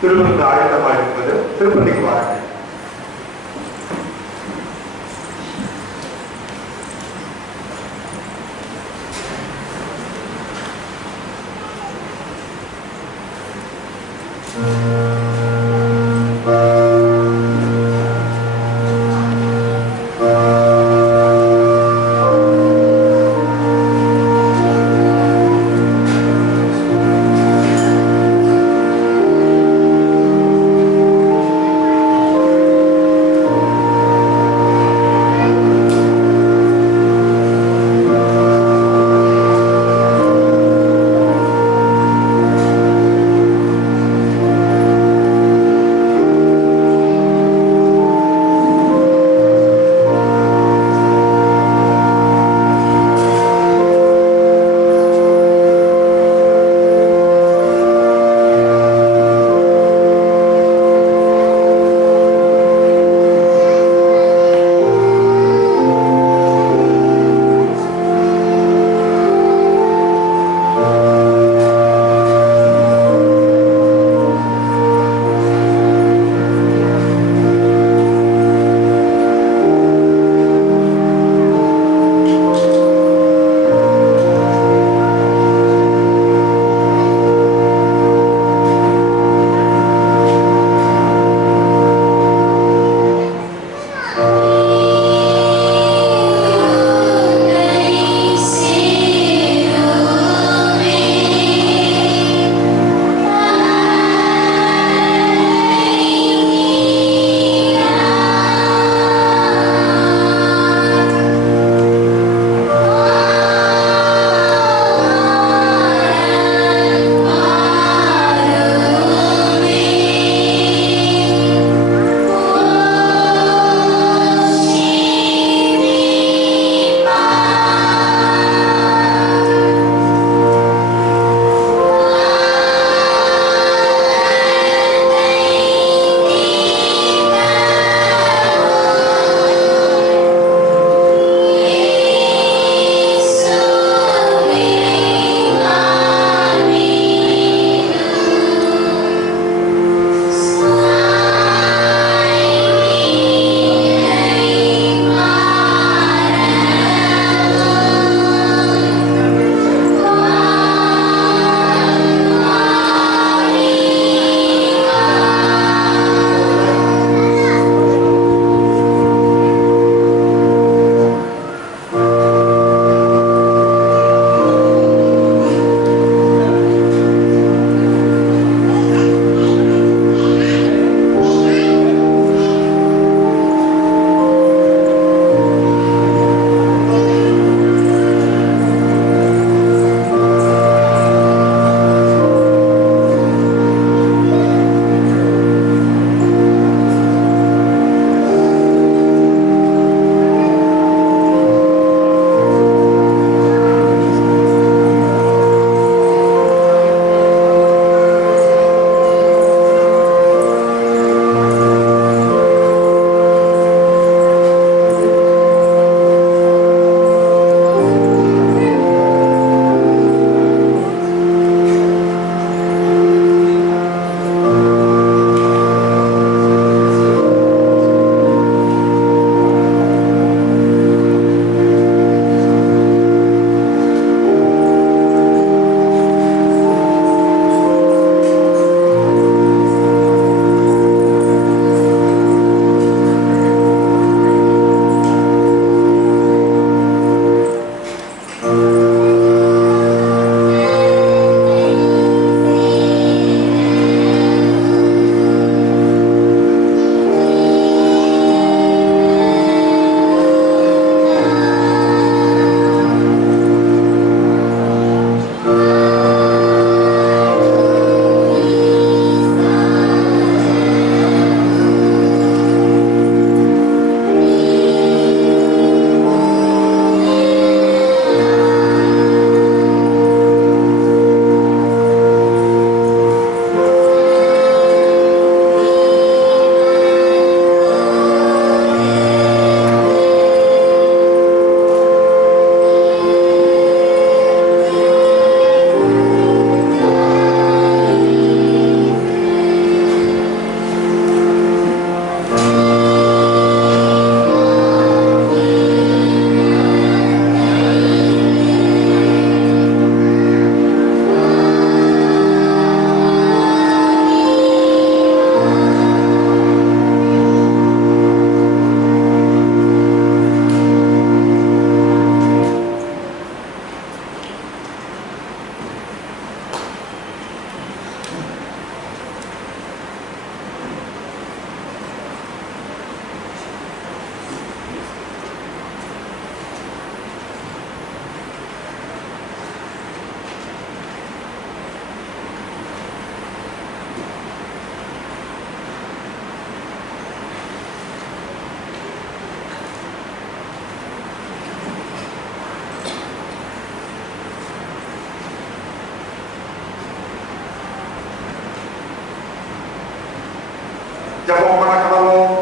திருப்பதிக்கு ஆயத்தமாக இருப்பது திருப்பதிக்கு வாருங்கள். ஜெபம் பண்ண கடவோம்.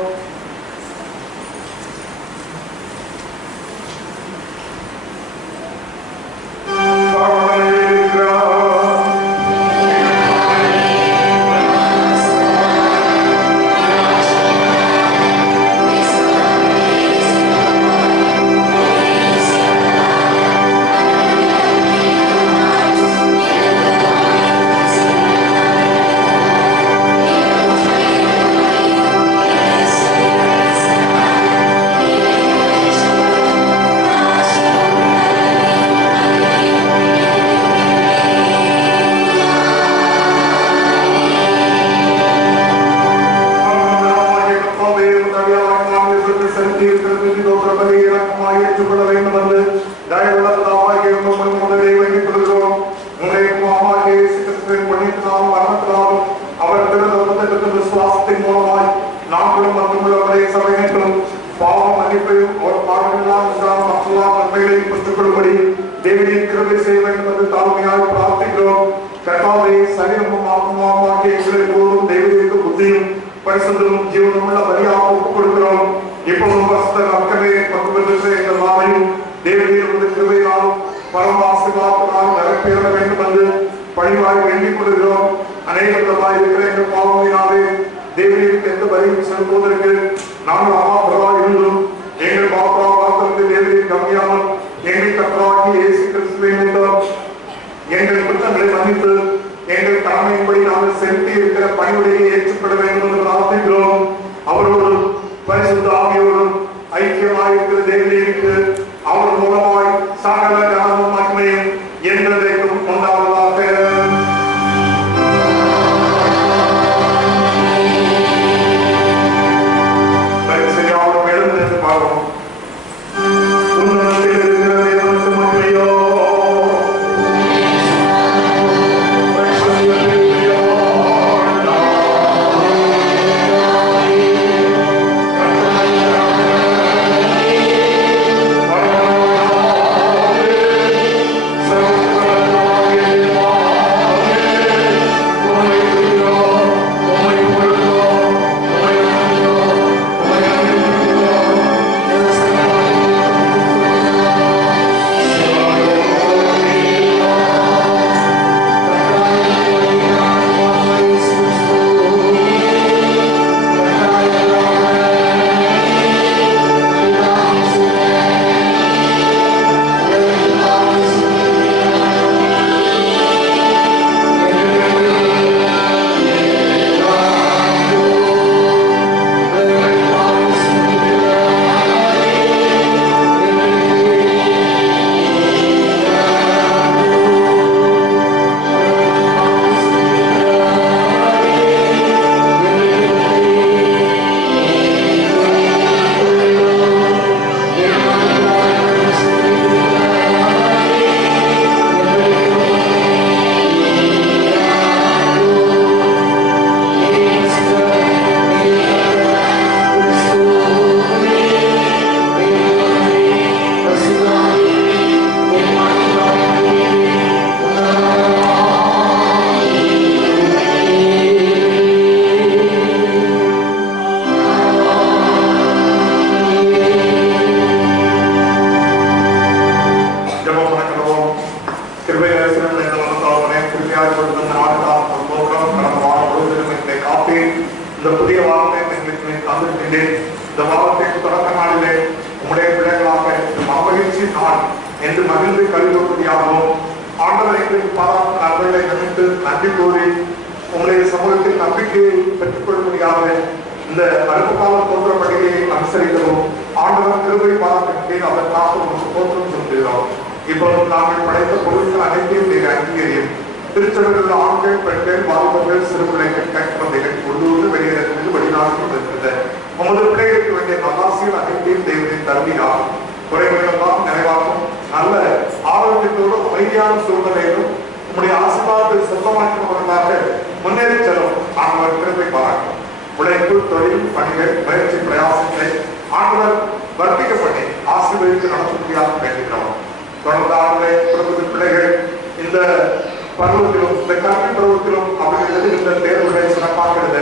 பருவத்திலும் இந்த கல்வி பருவத்திலும் அவர்கள் எழுதுகின்ற தேர்வுகளை சிறப்பாக எழுத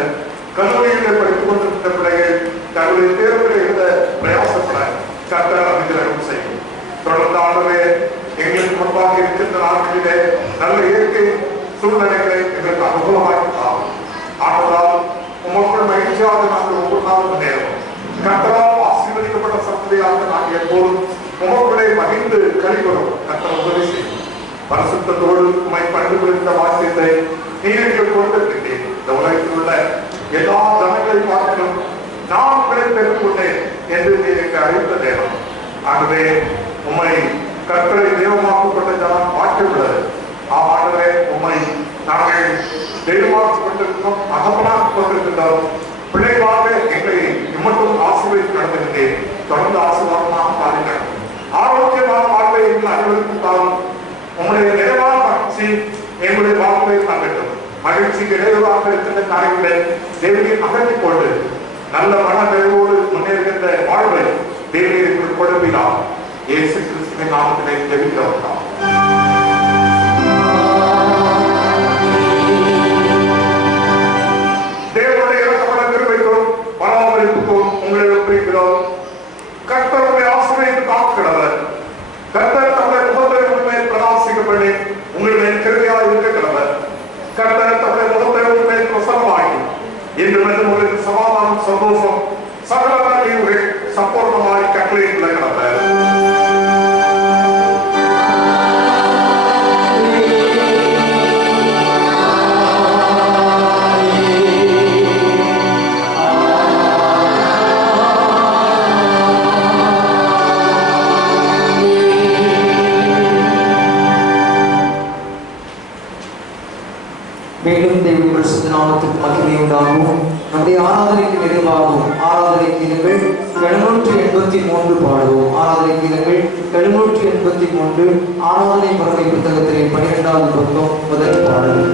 கல்லூரியில் பள்ளிகளை படித்துக் கொண்டிருந்த பிள்ளைகள் தங்களுடைய தேர்வுகளை எழுத பிரயாசப்பட கர்த்தர் அனுகிரகம் செய்யும். தொடர்ந்து ஆண்டவரே, எங்களுக்கு முன்பாக இருக்கின்ற நாட்களிலே நல்ல இயற்கை சூழ்நிலைகளை எங்களுக்கு அனுகூலமாக்கிட்டால் ஆண்டவரால் உமக்குள் மகிழ்ச்சியாக நாங்கள் ஒவ்வொரு நாளும் முன்னேறும். கர்த்தரால் ஆசீர்வதிக்கப்பட்ட சந்ததியாக நாங்கள் எப்போதும் உமக்குள்ளே மகிழ்ந்து கழிவரும் கர்த்தர் உதவி செய்யும். பரிசுத்தத்தோடு உம்மை கண்டுபிடித்த வாக்கியத்தை நீர்கள் கொடுத்திருக்கின்றேன். இந்த உலகத்தில் உள்ள எல்லா ஜனங்களை பார்க்கணும் நான் உங்களை பெற்றுக் கொண்டேன் என்று எனக்கு அறிந்த நேரம். ஆகவே உம்மை கர்த்தரை தெய்வமாக்கப்பட்ட ஜனம் வாக்கியுள்ளது. ஆகவே உம்மை நாங்கள் தெய்வமாக்கிக் கொண்டிருக்கிறோம், மகப்பனாக்கிக் கொண்டிருக்கின்றோம். பிள்ளைகளாக எங்களை இம்மட்டும் ஆசீர்வதித்து நடத்துகின்றேன். தொடர்ந்து ஆசீர்வாதமாக பாருங்கள். ஆரோக்கியமான வாழ்வை எங்கள் அனைவருக்கும் உங்களுடைய நிறைவான மகிழ்ச்சி எங்களுடைய வாழ்வை தங்கட்டும். மகிழ்ச்சிக்கு இடையூறாக இருக்கின்ற காரியங்களை தேவனை அகற்றிக் கொண்டு நல்ல மன நிறைவோடு முன்னேறுகின்ற வாழ்வை தேவனை கொடுப்பீரால் இயேசு கிறிஸ்துவின் நாமத்திலே ஜெபிக்கிறோம். தேவனுடைய இறக்கப்பட கிருபைக்கும் பராமரிப்புக்கும் உங்களை ஒப்புகிறோம். கர்த்தருடைய ஆசிரியர் காக்கிறவர். கர்த்தர் தம்முடைய முகத்தை உண்மை பிரகாசிக்கப்படி உங்களுடைய கிருபையாக இருக்கிறவர். கர்த்தர் தம்முடைய முகத்தை உண்மை பிரசன்னமாகி இன்று உங்களுக்கு சமாதானம், சந்தோஷம், சகல நன்மைகள் சம்பூர்ணமாய் கட்டளையிட்டுள்ள கிடவர். மேலும் தேவ பரிசுத்த நாமத்துக்கு மகிமை உண்டாகும். நம்முடைய ஆராதனைக்கு நிறைவாகும். ஆராதனைக்கு இருங்கள் 783 பாடுவோம். ஆராதனைக்கு இருங்கள் 783 ஆராதனை முறைமை புத்தகத்திலே 12வது பக்கம் முதல் பாடல்.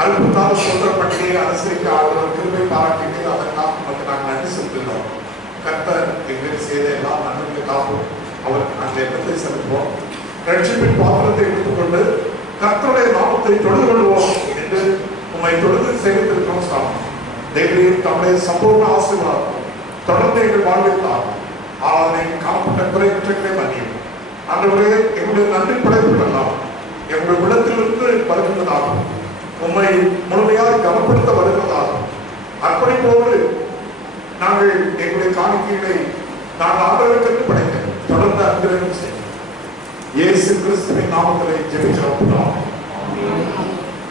அற்புதமான சுதந்திர பண்டிகையை அனுசரிக்க ஆளுநர் கிருபை பாராட்டிட்டு அதற்காக நமக்கு நாங்கள் நன்றி செலுத்துகிறோம். கர்த்தர் எங்களுக்கு செய்த எல்லா நன்மைகளுக்காகவும் அவருக்கு நாங்கள் எண்ணத்தை செலுத்துவோம். ரட்சிப்பின் பாத்திரத்தை எடுத்துக்கொண்டு கர்த்தருடைய நாமத்தை தொழுது கொள்வோம் என்று உண்மை தொழுது செய்திருக்கிறோம். சாமி தேவரீர் தம்முடைய சம்பூர்ண ஆசீர்வாதம் தொடர்ந்து எங்கள் வாழ்வித்தார். ஆராதனை காணப்பட்ட குறைகளை மன்னியும். ஆண்டவரே, எங்களுடைய நன்றி படைப்புகளெல்லாம் எங்களுடைய உள்ளத்திலிருந்து வருகின்றதாகும். உண்மை முழுமையாக கவனப்படுத்த வருகிறதாகும். அர்ப்பணிப்போடு நாங்கள் எங்களுடைய காணிக்கைகளை நாங்கள் ஆண்டவருக்கு படைக்க தொடர்ந்து அன்புடன் செய்வோம். இயேசு கிறிஸ்துவின் நாமத்திலே ஜெபிக்கிறோம்.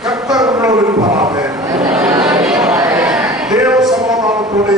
கர்த்தர் உங்களோடு இருப்பாராக. தேவ சமாதானத்தோடு